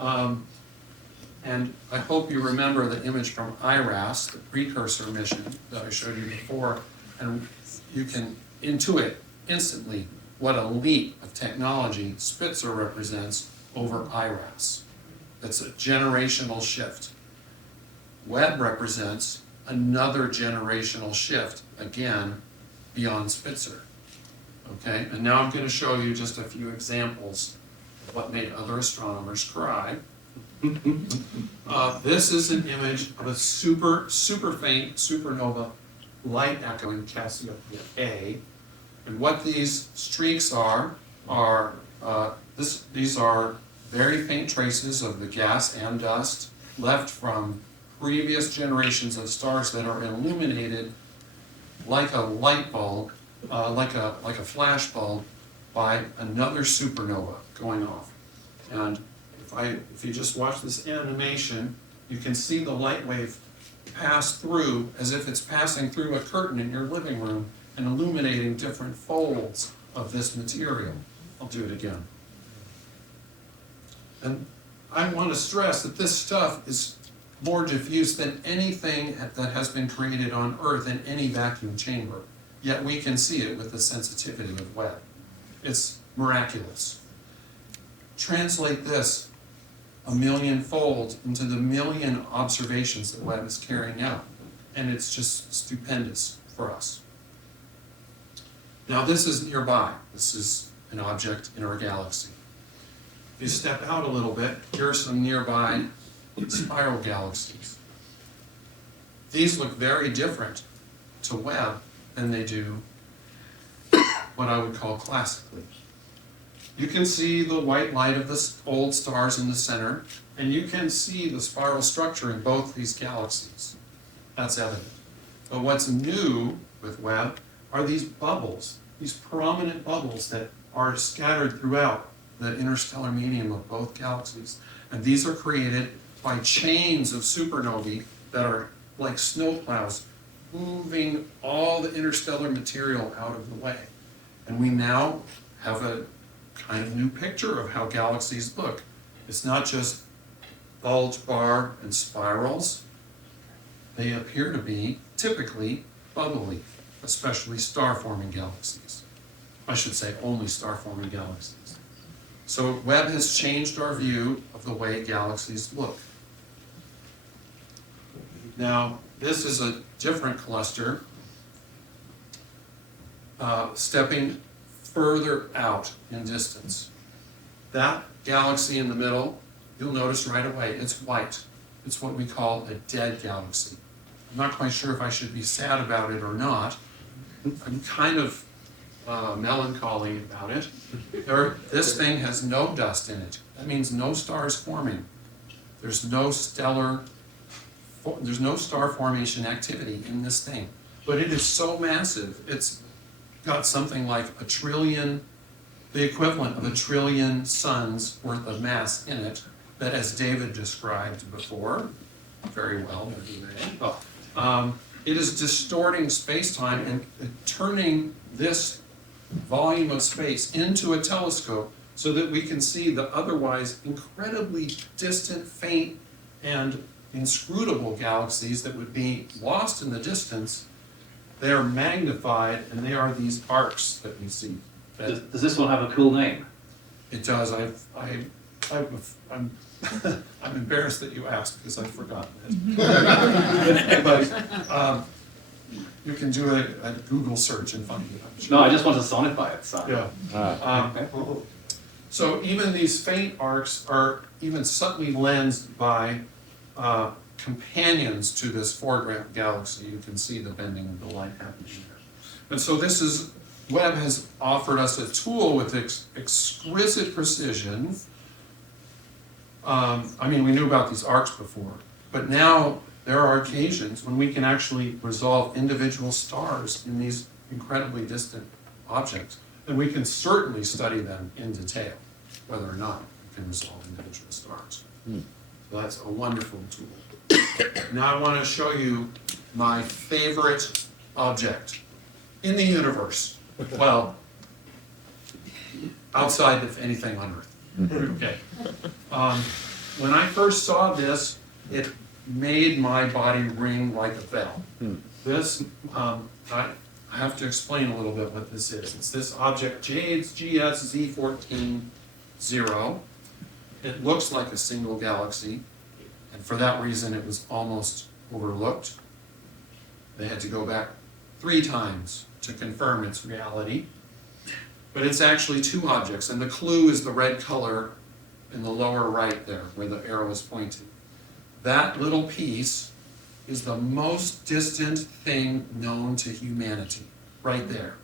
And I hope you remember the image from IRAS, the precursor mission that I showed you before, and you can intuit instantly what a leap of technology Spitzer represents over IRAS. It's a generational shift. Webb represents another generational shift, again, beyond Spitzer. Okay, and now I'm going to show you just a few examples of what made other astronomers cry. This is an image of a super faint supernova light echoing Cassiopeia A. And what these streaks are these are very faint traces of the gas and dust left from previous generations of stars that are illuminated like a light bulb, like a flash bulb, by another supernova going off. And if you just watch this animation, you can see the light wave pass through as if it's passing through a curtain in your living room and illuminating different folds of this material. I'll do it again. And I want to stress that this stuff is more diffuse than anything that has been created on Earth in any vacuum chamber. Yet we can see it with the sensitivity of Webb. It's miraculous. Translate this 1,000,000-fold into the million observations that Webb is carrying out, and it's just stupendous for us. Now this is nearby. This is an object in our galaxy. If you step out a little bit, here are some nearby spiral galaxies. These look very different to Webb than they do what I would call classically. You can see the white light of the old stars in the center, and you can see the spiral structure in both these galaxies. That's evident. But what's new with Webb are these bubbles, these prominent bubbles that are scattered throughout the interstellar medium of both galaxies. And these are created by chains of supernovae that are like snowplows, moving all the interstellar material out of the way. And we now have a kind of new picture of how galaxies look. It's not just bulge bar and spirals. They appear to be typically bubbly, especially star-forming galaxies. I should say only star-forming galaxies. So Webb has changed our view of the way galaxies look. Now, this is a different cluster, stepping further out in distance. That galaxy in the middle, you'll notice right away, it's white. It's what we call a dead galaxy. I'm not quite sure if I should be sad about it or not. I'm kind of melancholy about it. This thing has no dust in it. That means no stars forming. There's no star formation activity in this thing. But it is so massive, it's got something like a trillion, the equivalent of 1 trillion suns worth of mass in it, that, as David described before, very well, it is distorting space-time and turning this volume of space into a telescope so that we can see the otherwise incredibly distant, faint, and inscrutable galaxies that would be lost in the distance. They are magnified, and they are these arcs that we see. Does this one have a cool name? It does. I'm I'm embarrassed that you asked because I've forgotten it. But you can do a Google search and find it. I'm sure. No, I just want to sonify it. So. Yeah. So even these faint arcs are even subtly lensed by companions to this foreground galaxy. You can see the bending of the light happening there. And so Webb has offered us a tool with exquisite precision. I mean, we knew about these arcs before, but now there are occasions when we can actually resolve individual stars in these incredibly distant objects. And we can certainly study them in detail, whether or not we can resolve individual stars. So that's a wonderful tool. Now I want to show you my favorite object in the universe. Well, outside of anything on Earth. Okay. when I first saw this, it made my body ring like a bell. This, I have to explain a little bit what this is. It's this object, JADES GS-Z140. It looks like a single galaxy, and for that reason it was almost overlooked. They had to go back 3 times to confirm its reality. But it's actually 2 objects, and the clue is the red color in the lower right there, where the arrow is pointing. That little piece is the most distant thing known to humanity, right there.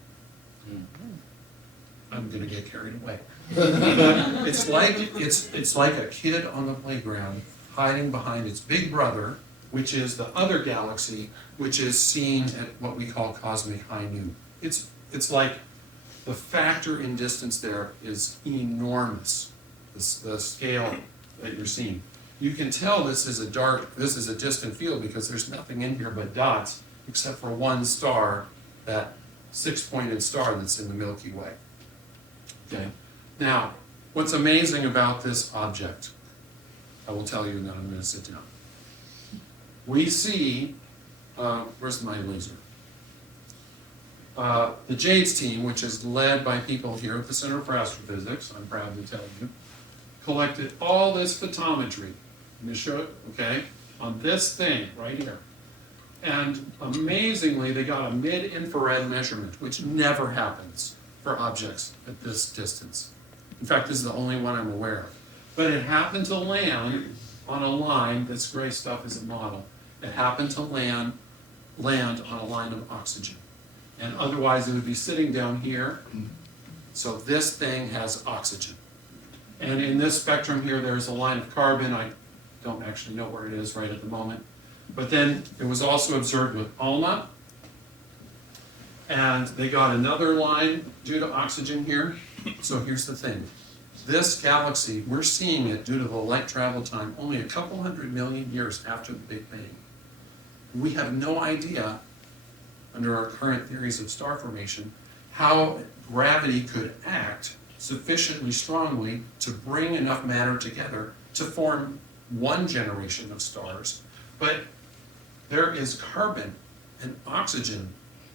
I'm gonna get carried away. It's like a kid on the playground hiding behind its big brother, which is the other galaxy, which is seen at what we call cosmic high noon. It's like the factor in distance there is enormous, the scale that you're seeing. You can tell this is a distant field because there's nothing in here but dots, except for one star, that 6-pointed star that's in the Milky Way. Okay. Now, what's amazing about this object, I will tell you, and then I'm going to sit down. We see, where's my laser? The JADES team, which is led by people here at the Center for Astrophysics, I'm proud to tell you, collected all this photometry. Let me show it, okay, on this thing right here. And amazingly, they got a mid-infrared measurement, which never happens for objects at this distance. In fact, this is the only one I'm aware of. But it happened to land on a line, this gray stuff is a model, it happened to land on a line of oxygen. And otherwise it would be sitting down here. So this thing has oxygen. And in this spectrum here, there's a line of carbon. I don't actually know where it is right at the moment. But then it was also observed with ALMA. And they got another line due to oxygen here. So here's the thing. This galaxy, we're seeing it due to the light travel time only a couple 100 million years after the Big Bang. We have no idea, under our current theories of star formation, how gravity could act sufficiently strongly to bring enough matter together to form one generation of stars. But there is carbon and oxygen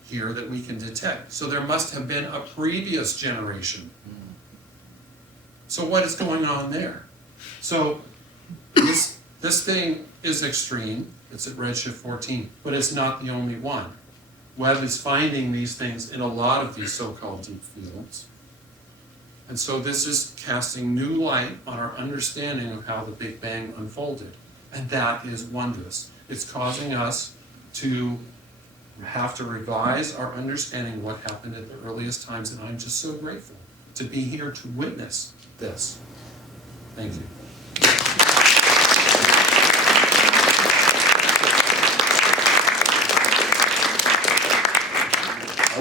here that we can detect. So there must have been a previous generation. So what is going on there? So this thing is extreme. It's at redshift 14, but it's not the only one. Webb is finding these things in a lot of these so-called deep fields. And so this is casting new light on our understanding of how the Big Bang unfolded. And that is wondrous. It's causing us to have to revise our understanding of what happened at the earliest times, and I'm just so grateful to be here to witness this. Thank you.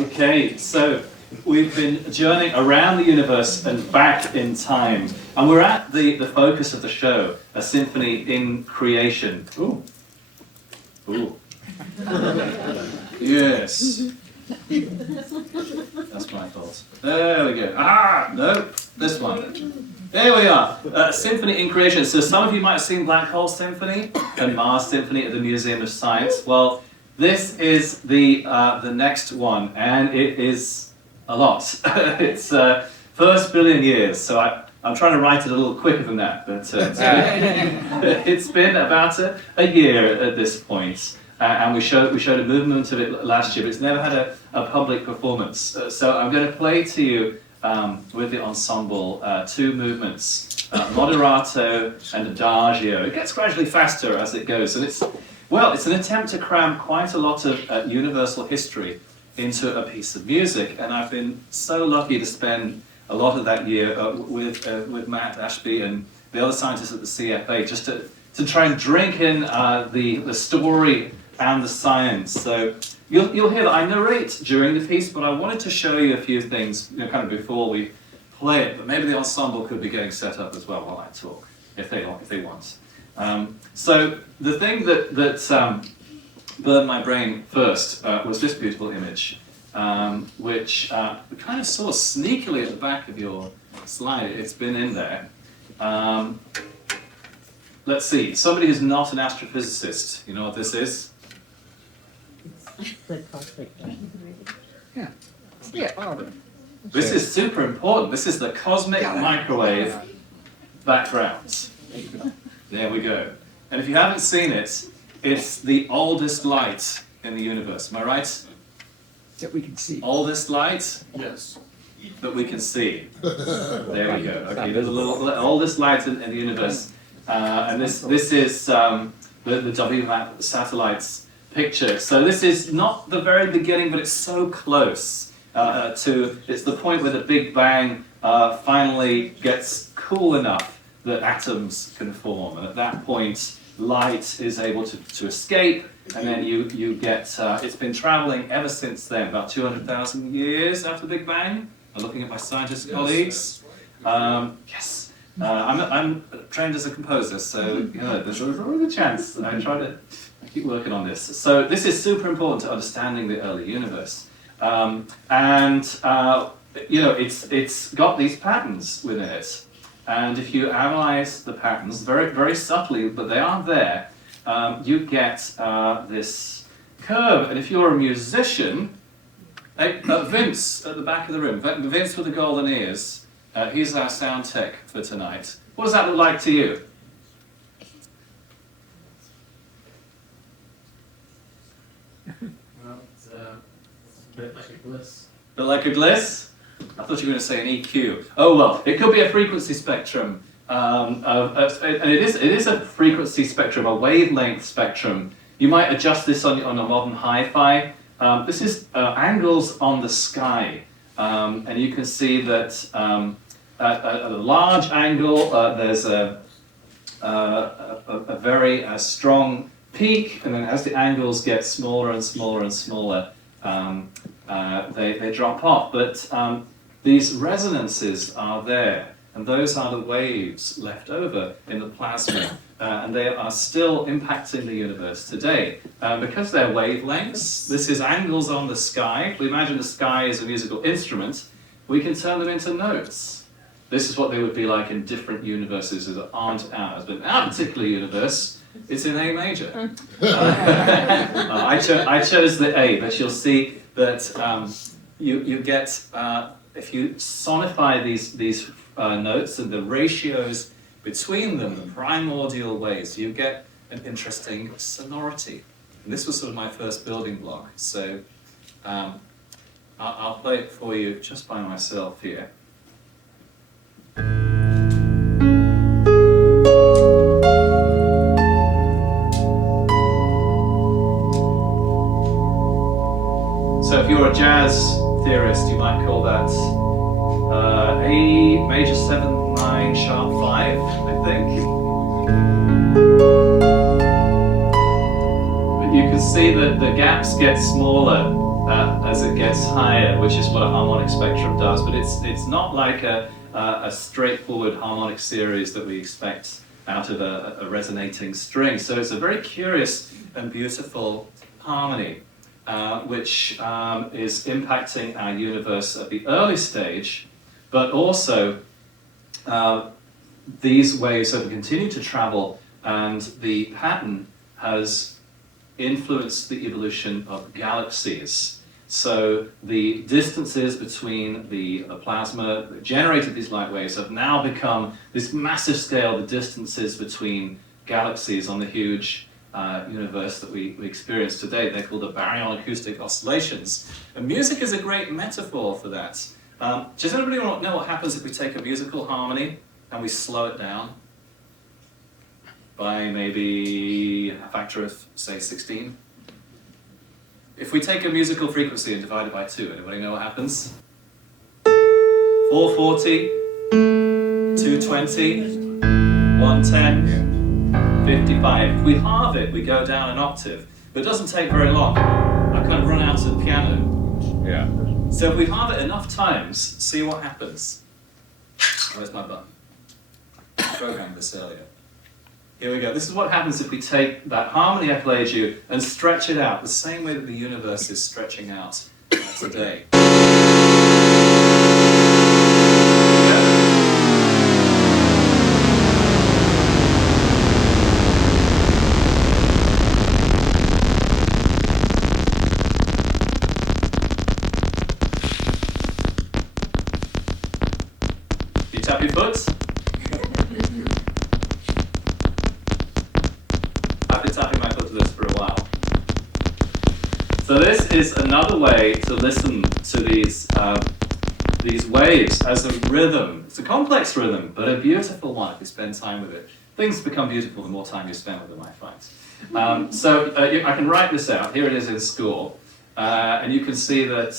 Okay, so we've been journeying around the universe and back in time, and we're at the focus of the show, a symphony in creation. Ooh. Ooh. Yes. That's my fault. There we go. Ah, no, this one. There we are. Symphony in creation. So some of you might have seen Black Hole Symphony and Mars Symphony at the Museum of Science. Well, this is the next one, and it is a lot. It's First Billion Years, so I'm trying to write it a little quicker than that, but it's been about a year at this point, and we showed a movement of it last year, but it's never had a public performance. So I'm going to play to you with the ensemble 2 movements, moderato and adagio. It gets gradually faster as it goes, and it's an attempt to cram quite a lot of universal history into a piece of music, and I've been so lucky to spend a lot of that year with Matt, Ashby, and the other scientists at the CFA, just to try and drink in the story and the science. So you'll hear that I narrate during the piece, but I wanted to show you a few things, kind of before we play it. But maybe the ensemble could be getting set up as well while I talk, if they want. So the thing that burned my brain first was this beautiful image, which we kind of saw sneakily at the back of your slide. It's been in there. let's see, somebody who's not an astrophysicist, you know what this is? This is super important. This is the cosmic microwave background. There we go. And if you haven't seen it, it's the oldest light in the universe. Am I right? That we can see. Oldest light Yes. that we can see. There we go. Okay, there's a little oldest light in the universe, and this is the WMAP satellite's picture. So this is not the very beginning, but it's so close to. It's the point where the Big Bang finally gets cool enough that atoms can form, and at that point, light is able to escape, and then you get. It's been traveling ever since then, about 200,000 years after the Big Bang. I'm looking at my scientist colleagues. Yes, I'm trained as a composer, so you know, there's always a chance. I keep working on this. So this is super important to understanding the early universe, and you know, it's got these patterns within it, and if you analyze the patterns very very subtly, but they are there, you get this curve. And if you're a musician. Hey, Vince at the back of the room. Vince with the golden ears. He's our sound tech for tonight. What does that look like to you? Well, it's a bit like a bliss. Bit like a gliss? I thought you were going to say an EQ. Oh well, it could be a frequency spectrum. And it is a frequency spectrum, a wavelength spectrum. You might adjust this on a modern hi-fi. This is angles on the sky, and you can see that at a large angle there's a very strong peak, and then as the angles get smaller and smaller and smaller, they drop off. But these resonances are there, and those are the waves left over in the plasma. And they are still impacting the universe today. Because they're wavelengths, this is angles on the sky. If we imagine the sky as a musical instrument, we can turn them into notes. This is what they would be like in different universes that aren't ours. But in our particular universe, it's in A major. I chose the A, but you'll see that you get, if you sonify these notes and the ratios between them, the primordial waves, you get an interesting sonority. And this was sort of my first building block. So I'll play it for you just by myself here. So if you're a jazz theorist, you might call that A major 7, 9, sharp 5, I think. But you can see that the gaps get smaller as it gets higher, which is what a harmonic spectrum does. But it's not like a straightforward harmonic series that we expect out of a resonating string. So it's a very curious and beautiful harmony, which is impacting our universe at the early stage, but also these waves have continued to travel, and the pattern has influenced the evolution of galaxies. So the distances between the plasma that generated these light waves have now become this massive scale, the distances between galaxies on the huge universe that we experience today. They're called the baryon acoustic oscillations. And music is a great metaphor for that. Does anybody know what happens if we take a musical harmony and we slow it down by maybe a factor of, say, 16? If we take a musical frequency and divide it by 2, anybody know what happens? 440, 220, 110, 55. If we halve it, we go down an octave. But it doesn't take very long. I kind of run out of piano. Yeah. So if we halve it enough times, see what happens. Where's my button? I programmed this earlier. Here we go. This is what happens if we take that harmony I played you and stretch it out the same way that the universe is stretching out today. tap your foot. I've been tapping my foot to this for a while. So this is another way to listen to these waves as a rhythm. It's a complex rhythm, but a beautiful one if you spend time with it. Things become beautiful the more time you spend with them, I find. I can write this out. Here it is in score. And you can see that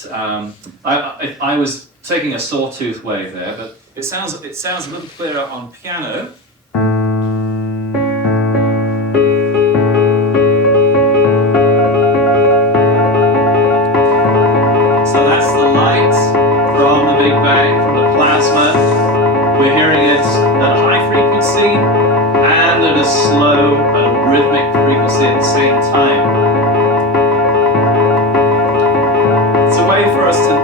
I was taking a sawtooth wave there, but it sounds a little clearer on piano. So that's the light from the Big Bang, from the plasma. We're hearing it at a high frequency and at a slow, rhythmic frequency at the same time. It's a way for us to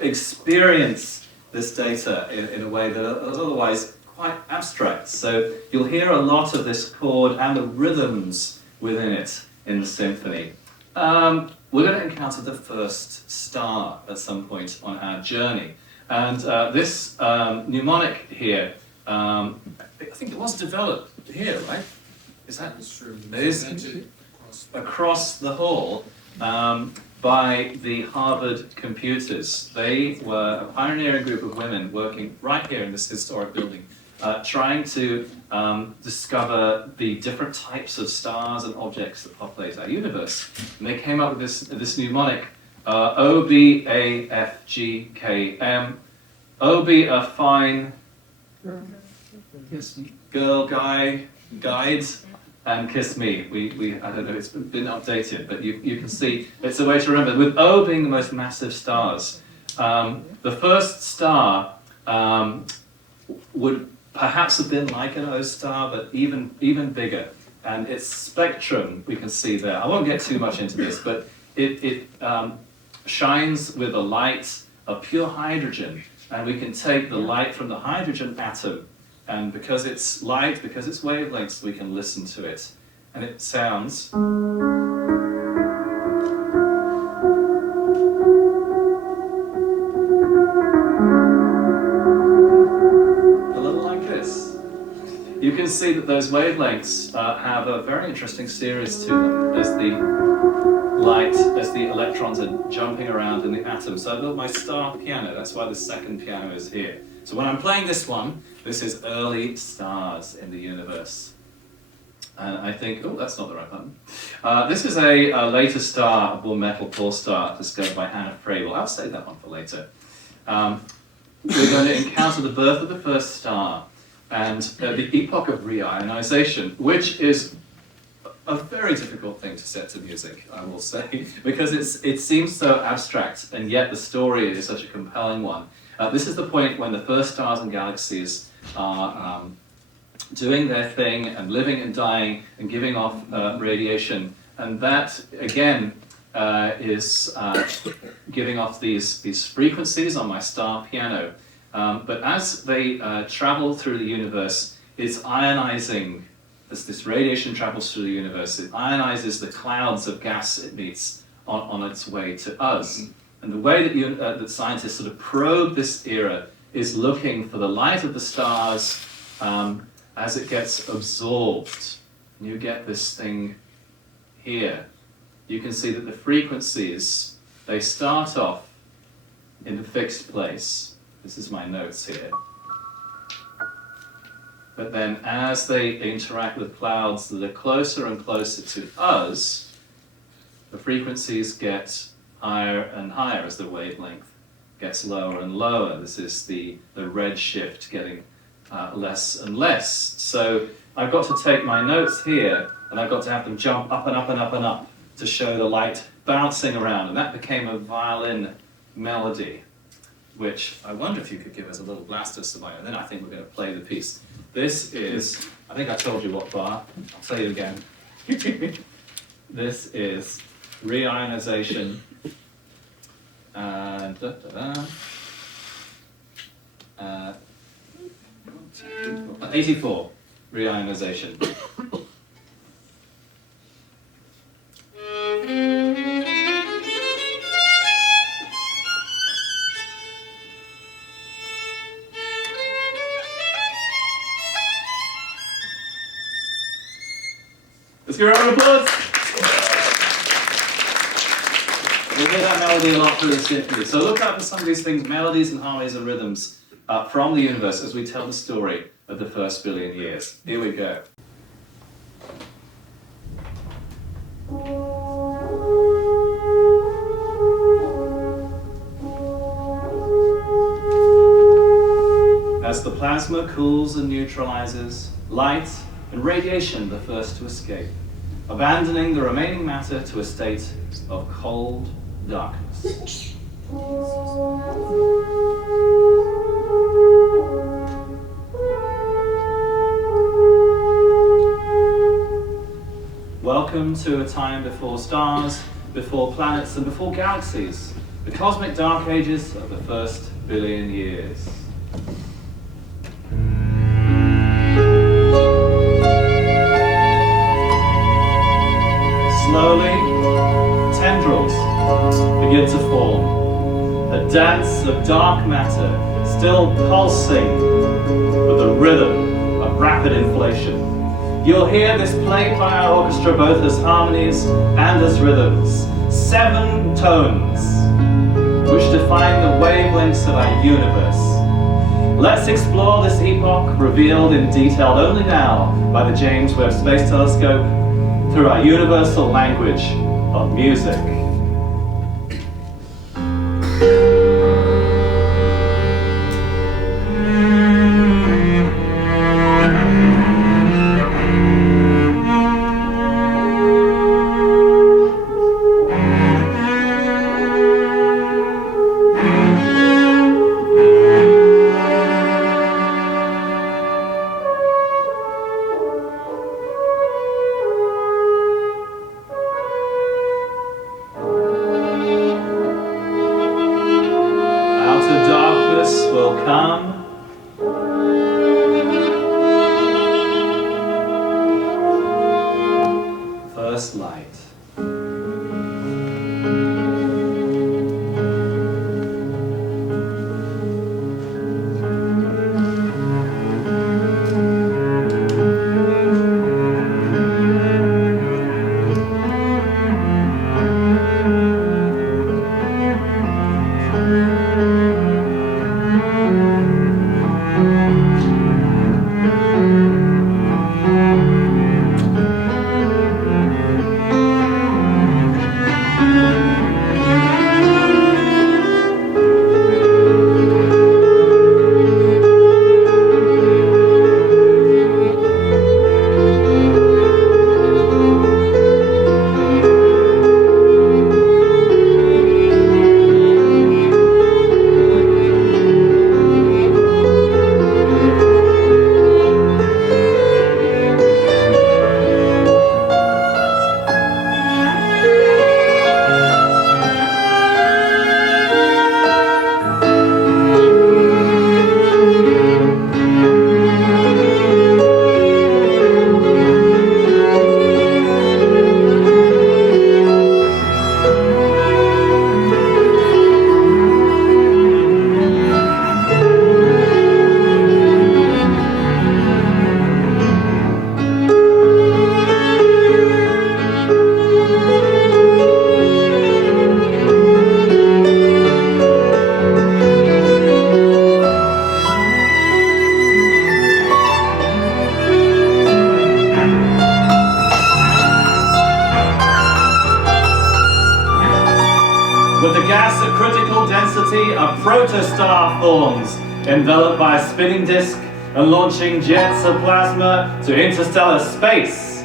experience this data in a way that is otherwise quite abstract. So you'll hear a lot of this chord and the rhythms within it in the symphony. We're going to encounter the first star at some point on our journey. And this mnemonic here, I think it was developed here, right? Is that true. it is across the hall by the Harvard computers. They were a pioneering group of women working right here in this historic building, trying to discover the different types of stars and objects that populate our universe. And they came up with this mnemonic, OBAFGKM. OB, a fine girl, guy, guides, and kiss me. I don't know, it's been updated, but you can see it's a way to remember. With O being the most massive stars, the first star would perhaps have been like an O star, but even bigger. And its spectrum we can see there. I won't get too much into this, but it shines with a light of pure hydrogen, and we can take the light from the hydrogen atom. And because it's light, because it's wavelengths, we can listen to it. And it sounds... a little like this. You can see that those wavelengths have a very interesting series to them as the light, as the electrons are jumping around in the atom. So I built my star piano, that's why the second piano is here. So when I'm playing this one, this is early stars in the universe. And I think, oh, that's not the right button. This is a later star, a bull metal pulsar discovered by Hannah Frabel. I'll save that one for later. We're going to encounter the birth of the first star and the epoch of reionization, which is a very difficult thing to set to music, I will say, because it seems so abstract, and yet the story is such a compelling one. This is the point when the first stars and galaxies are doing their thing and living and dying and giving off radiation, and that again is giving off these frequencies on my star piano. But as they travel through the universe, it's ionizing. As this radiation travels through the universe, it ionizes the clouds of gas it meets on its way to us. And the way that scientists sort of probe this era is looking for the light of the stars as it gets absorbed. And you get this thing here. You can see that the frequencies, they start off in a fixed place. This is my notes here. But then as they interact with clouds that are closer and closer to us, the frequencies get higher and higher as the wavelength gets lower and lower. This is the red shift getting less and less. So I've got to take my notes here and I've got to have them jump up and up and up and up to show the light bouncing around. And that became a violin melody, which I wonder if you could give us a little blast of some, and then I think we're going to play the piece. This is, I think I told you what bar, I'll say it again. This is reionization, and 84, reionization. Let's give her a round of applause. We hear that melody a lot through the symphony. So look out for some of these things, melodies and harmonies and rhythms from the universe as we tell the story of the first billion years. Here we go. As the plasma cools and neutralizes, light and radiation the first to escape, abandoning the remaining matter to a state of cold darkness. Welcome to a time before stars, before planets, and before galaxies, the cosmic dark ages of the first billion years. Slowly, tendrils begin to form, a dance of dark matter still pulsing with the rhythm of rapid inflation. You'll hear this played by our orchestra both as harmonies and as rhythms, 7 tones, which define the wavelengths of our universe. Let's explore this epoch revealed in detail only now by the James Webb Space Telescope through our universal language of music. A protostar forms, enveloped by a spinning disk and launching jets of plasma to interstellar space.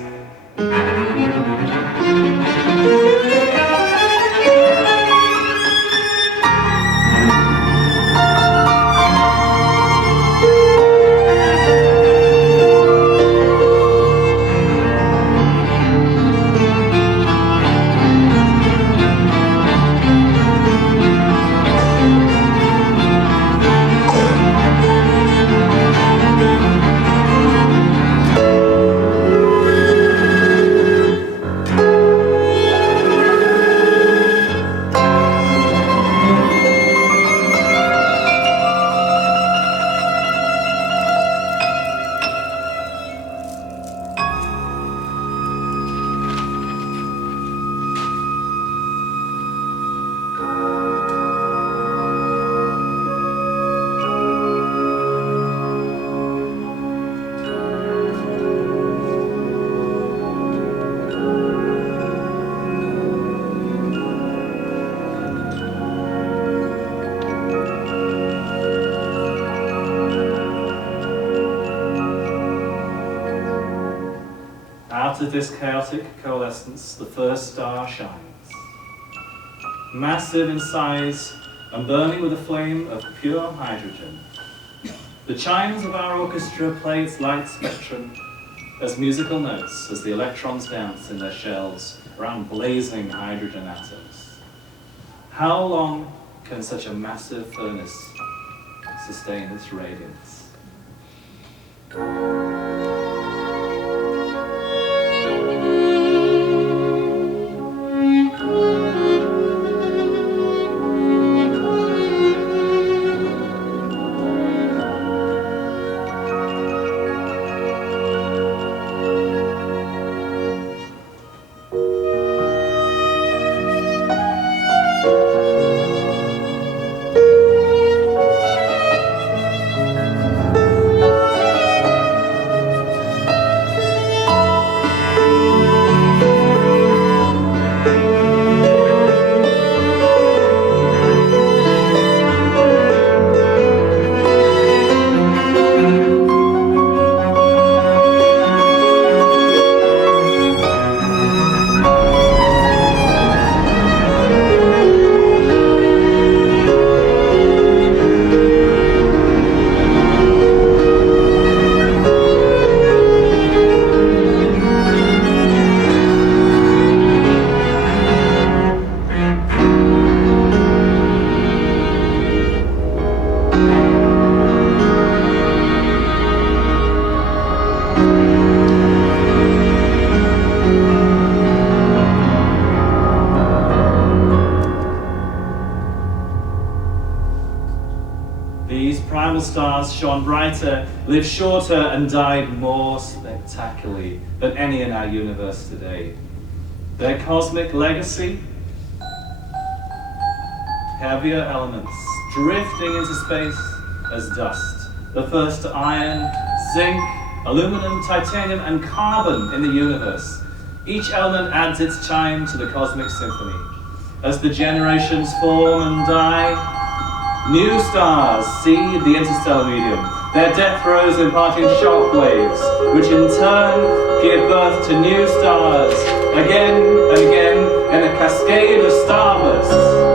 Out of this chaotic coalescence, the first star shines. Massive in size and burning with a flame of pure hydrogen. The chimes of our orchestra play its light spectrum as musical notes as the electrons dance in their shells around blazing hydrogen atoms. How long can such a massive furnace sustain its radiance? Stars shone brighter, lived shorter, and died more spectacularly than any in our universe today. Their cosmic legacy? Heavier elements drifting into space as dust. The first iron, zinc, aluminum, titanium, and carbon in the universe. Each element adds its chime to the cosmic symphony. As the generations form and die, new stars seed the interstellar medium, their death throes imparting shock waves, which in turn give birth to new stars, again and again in a cascade of starbursts.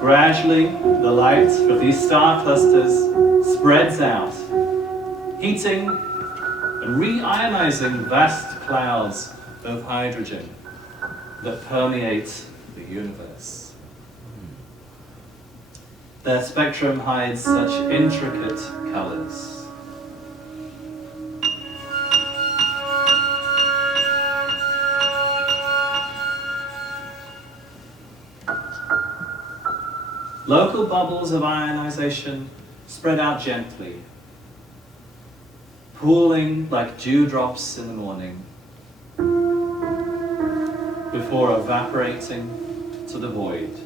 Gradually, the light of these star clusters spreads out, heating and reionizing vast clouds of hydrogen that permeate the universe. Their spectrum hides such intricate colors. Local bubbles of ionization spread out gently, pooling like dewdrops in the morning, before evaporating to the void.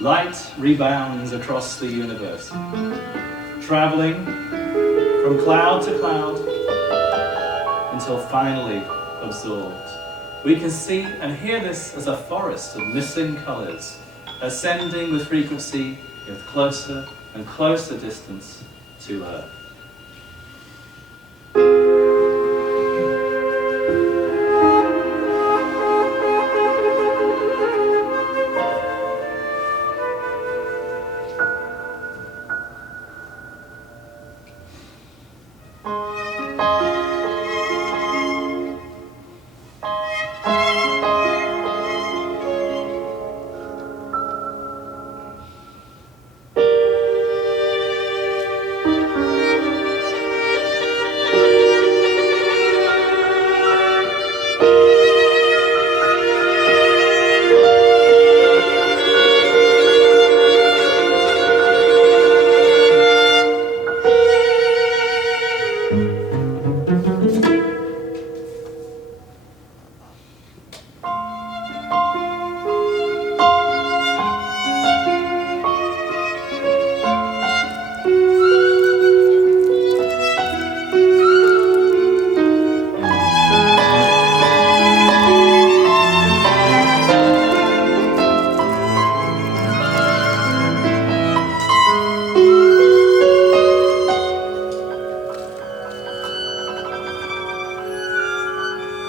Light rebounds across the universe, traveling from cloud to cloud until finally absorbed. We can see and hear this as a forest of missing colors, ascending with frequency with closer and closer distance to Earth.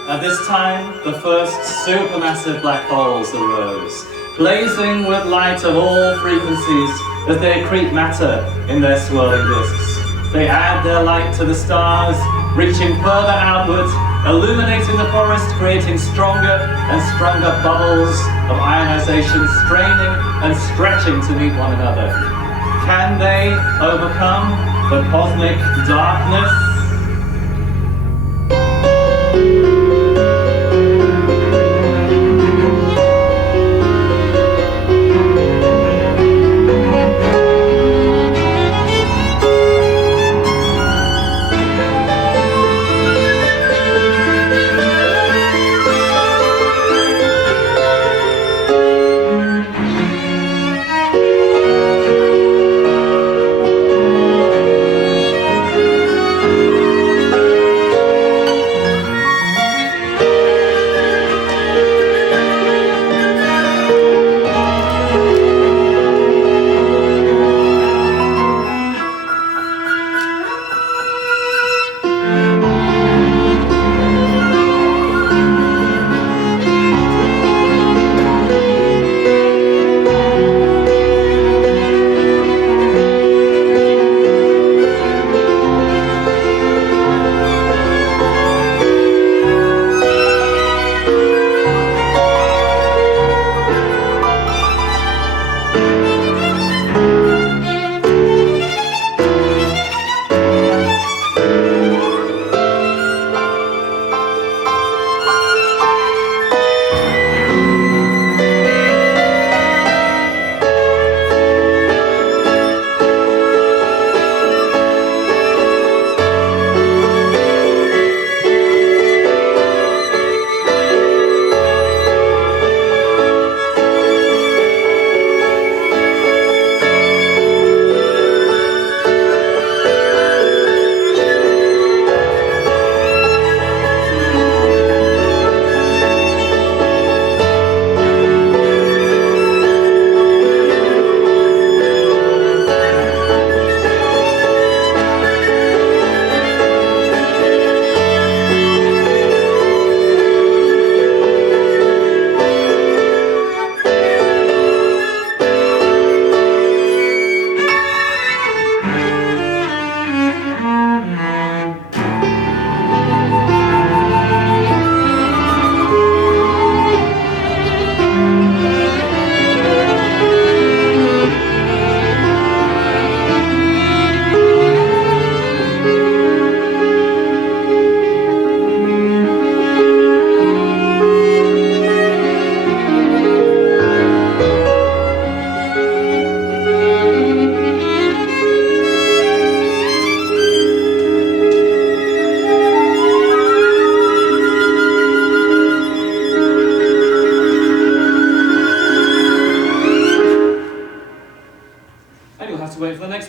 At this time, the first supermassive black holes arose, blazing with light of all frequencies as they accrete matter in their swirling disks. They add their light to the stars, reaching further outwards, illuminating the forest, creating stronger and stronger bubbles of ionization, straining and stretching to meet one another. Can they overcome the cosmic darkness?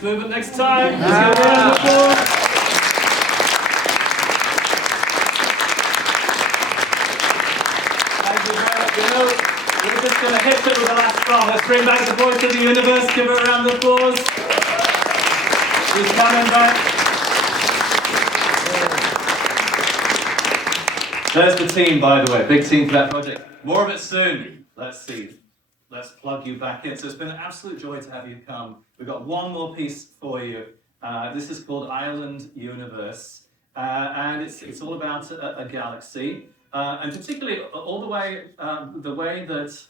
next movement next time. Let's give a round of applause. Thank you very much. We're just going to hit it with the last song. Let's bring back the voice of the universe. Give her a round of applause. She's coming back. There's the team, by the way. Big team for that project. More of it soon. Let's see. Let's plug you back in. So it's been an absolute joy to have you come. We've got one more piece for you. This is called Island Universe. And it's all about a galaxy. And particularly all the way that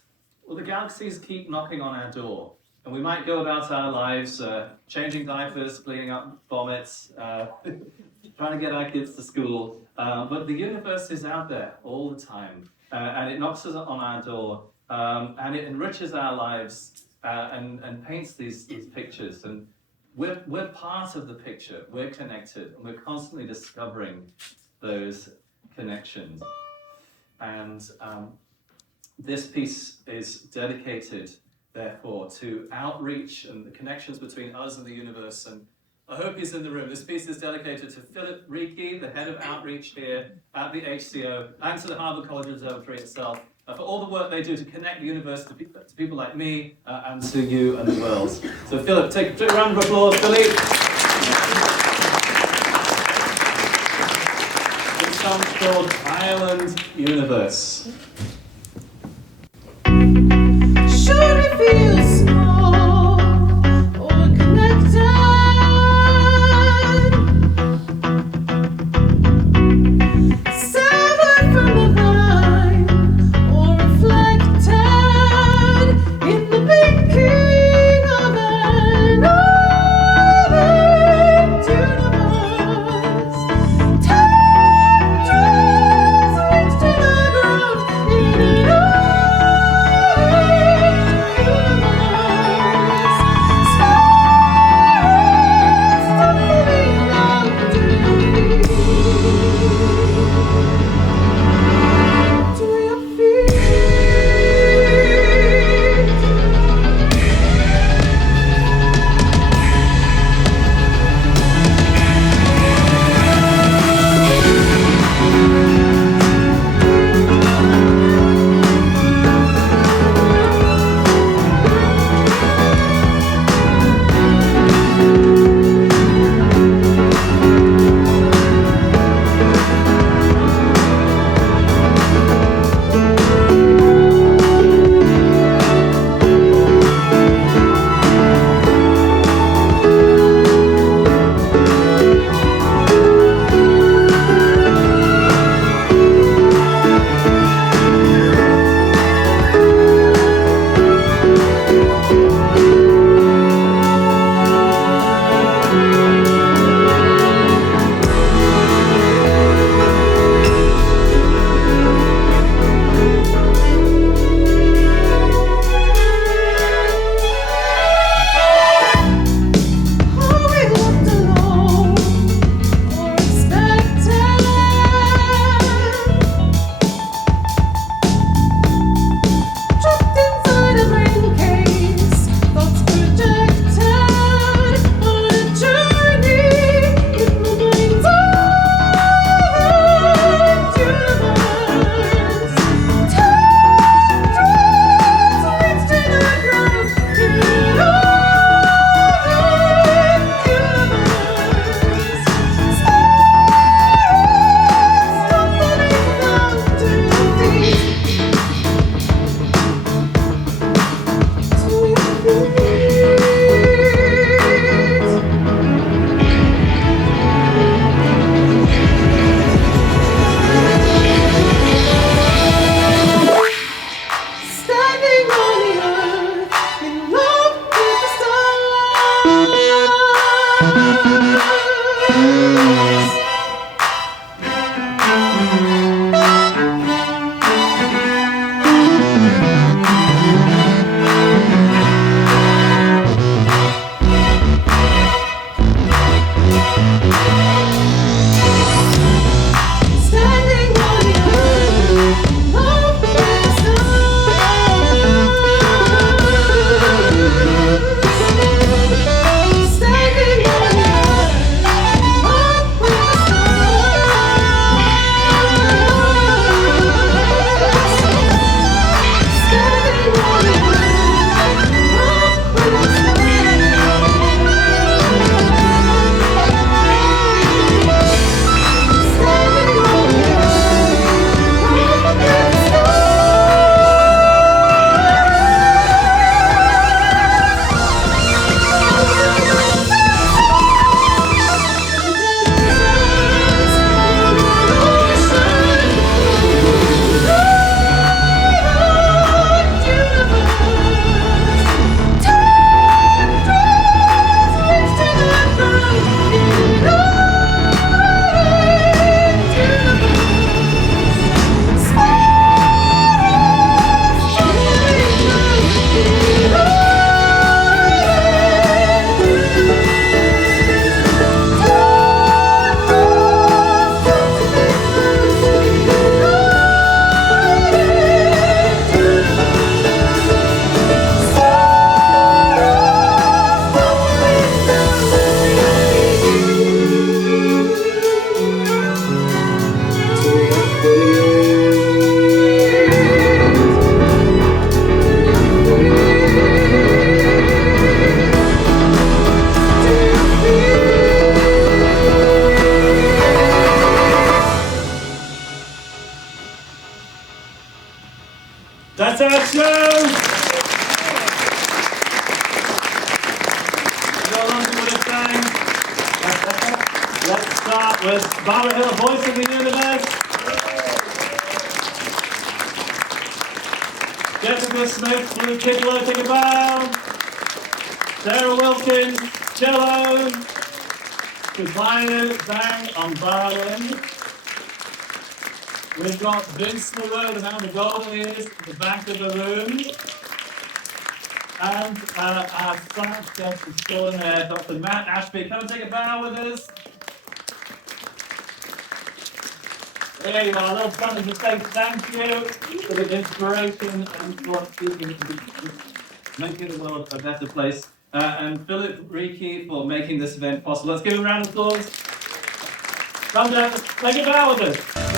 the galaxies keep knocking on our door. And we might go about our lives changing diapers, cleaning up vomits, trying to get our kids to school. But the universe is out there all the time. And it knocks us on our door. And it enriches our lives and paints these pictures. And we're part of the picture. We're connected. And we're constantly discovering those connections. And this piece is dedicated, therefore, to outreach and the connections between us and the universe. And I hope he's in the room. This piece is dedicated to Philip Reiki, the head of outreach here at the HCO, and to the Harvard College Observatory itself, for all the work they do to connect the universe to people like me and to you and the world. So Philip, take a round of applause, Philip. This song's called Island Universe. Should we feel small or connected? Severed from the vine or reflected in the making of an island universe. Tendrils reach to the ground in That's our show! Go along to what it's saying. Let's start with Barbara Hill, Voice of the Universe. Jessica Smith, Blue Kidlow, take a bow. Sarah Wilkins, cello. Kazaya Zhang on violin. We've got Vince Miller, the man with golden ears, at the back of the room. And our staff guest is still in there, Dr. Matt Ashby. Come and take a bow with us. There you are, a little something to say thank you for the inspiration and for making the world a better place. And Philip Reiki for making this event possible. Let's give him a round of applause. Come down, take a bow with us.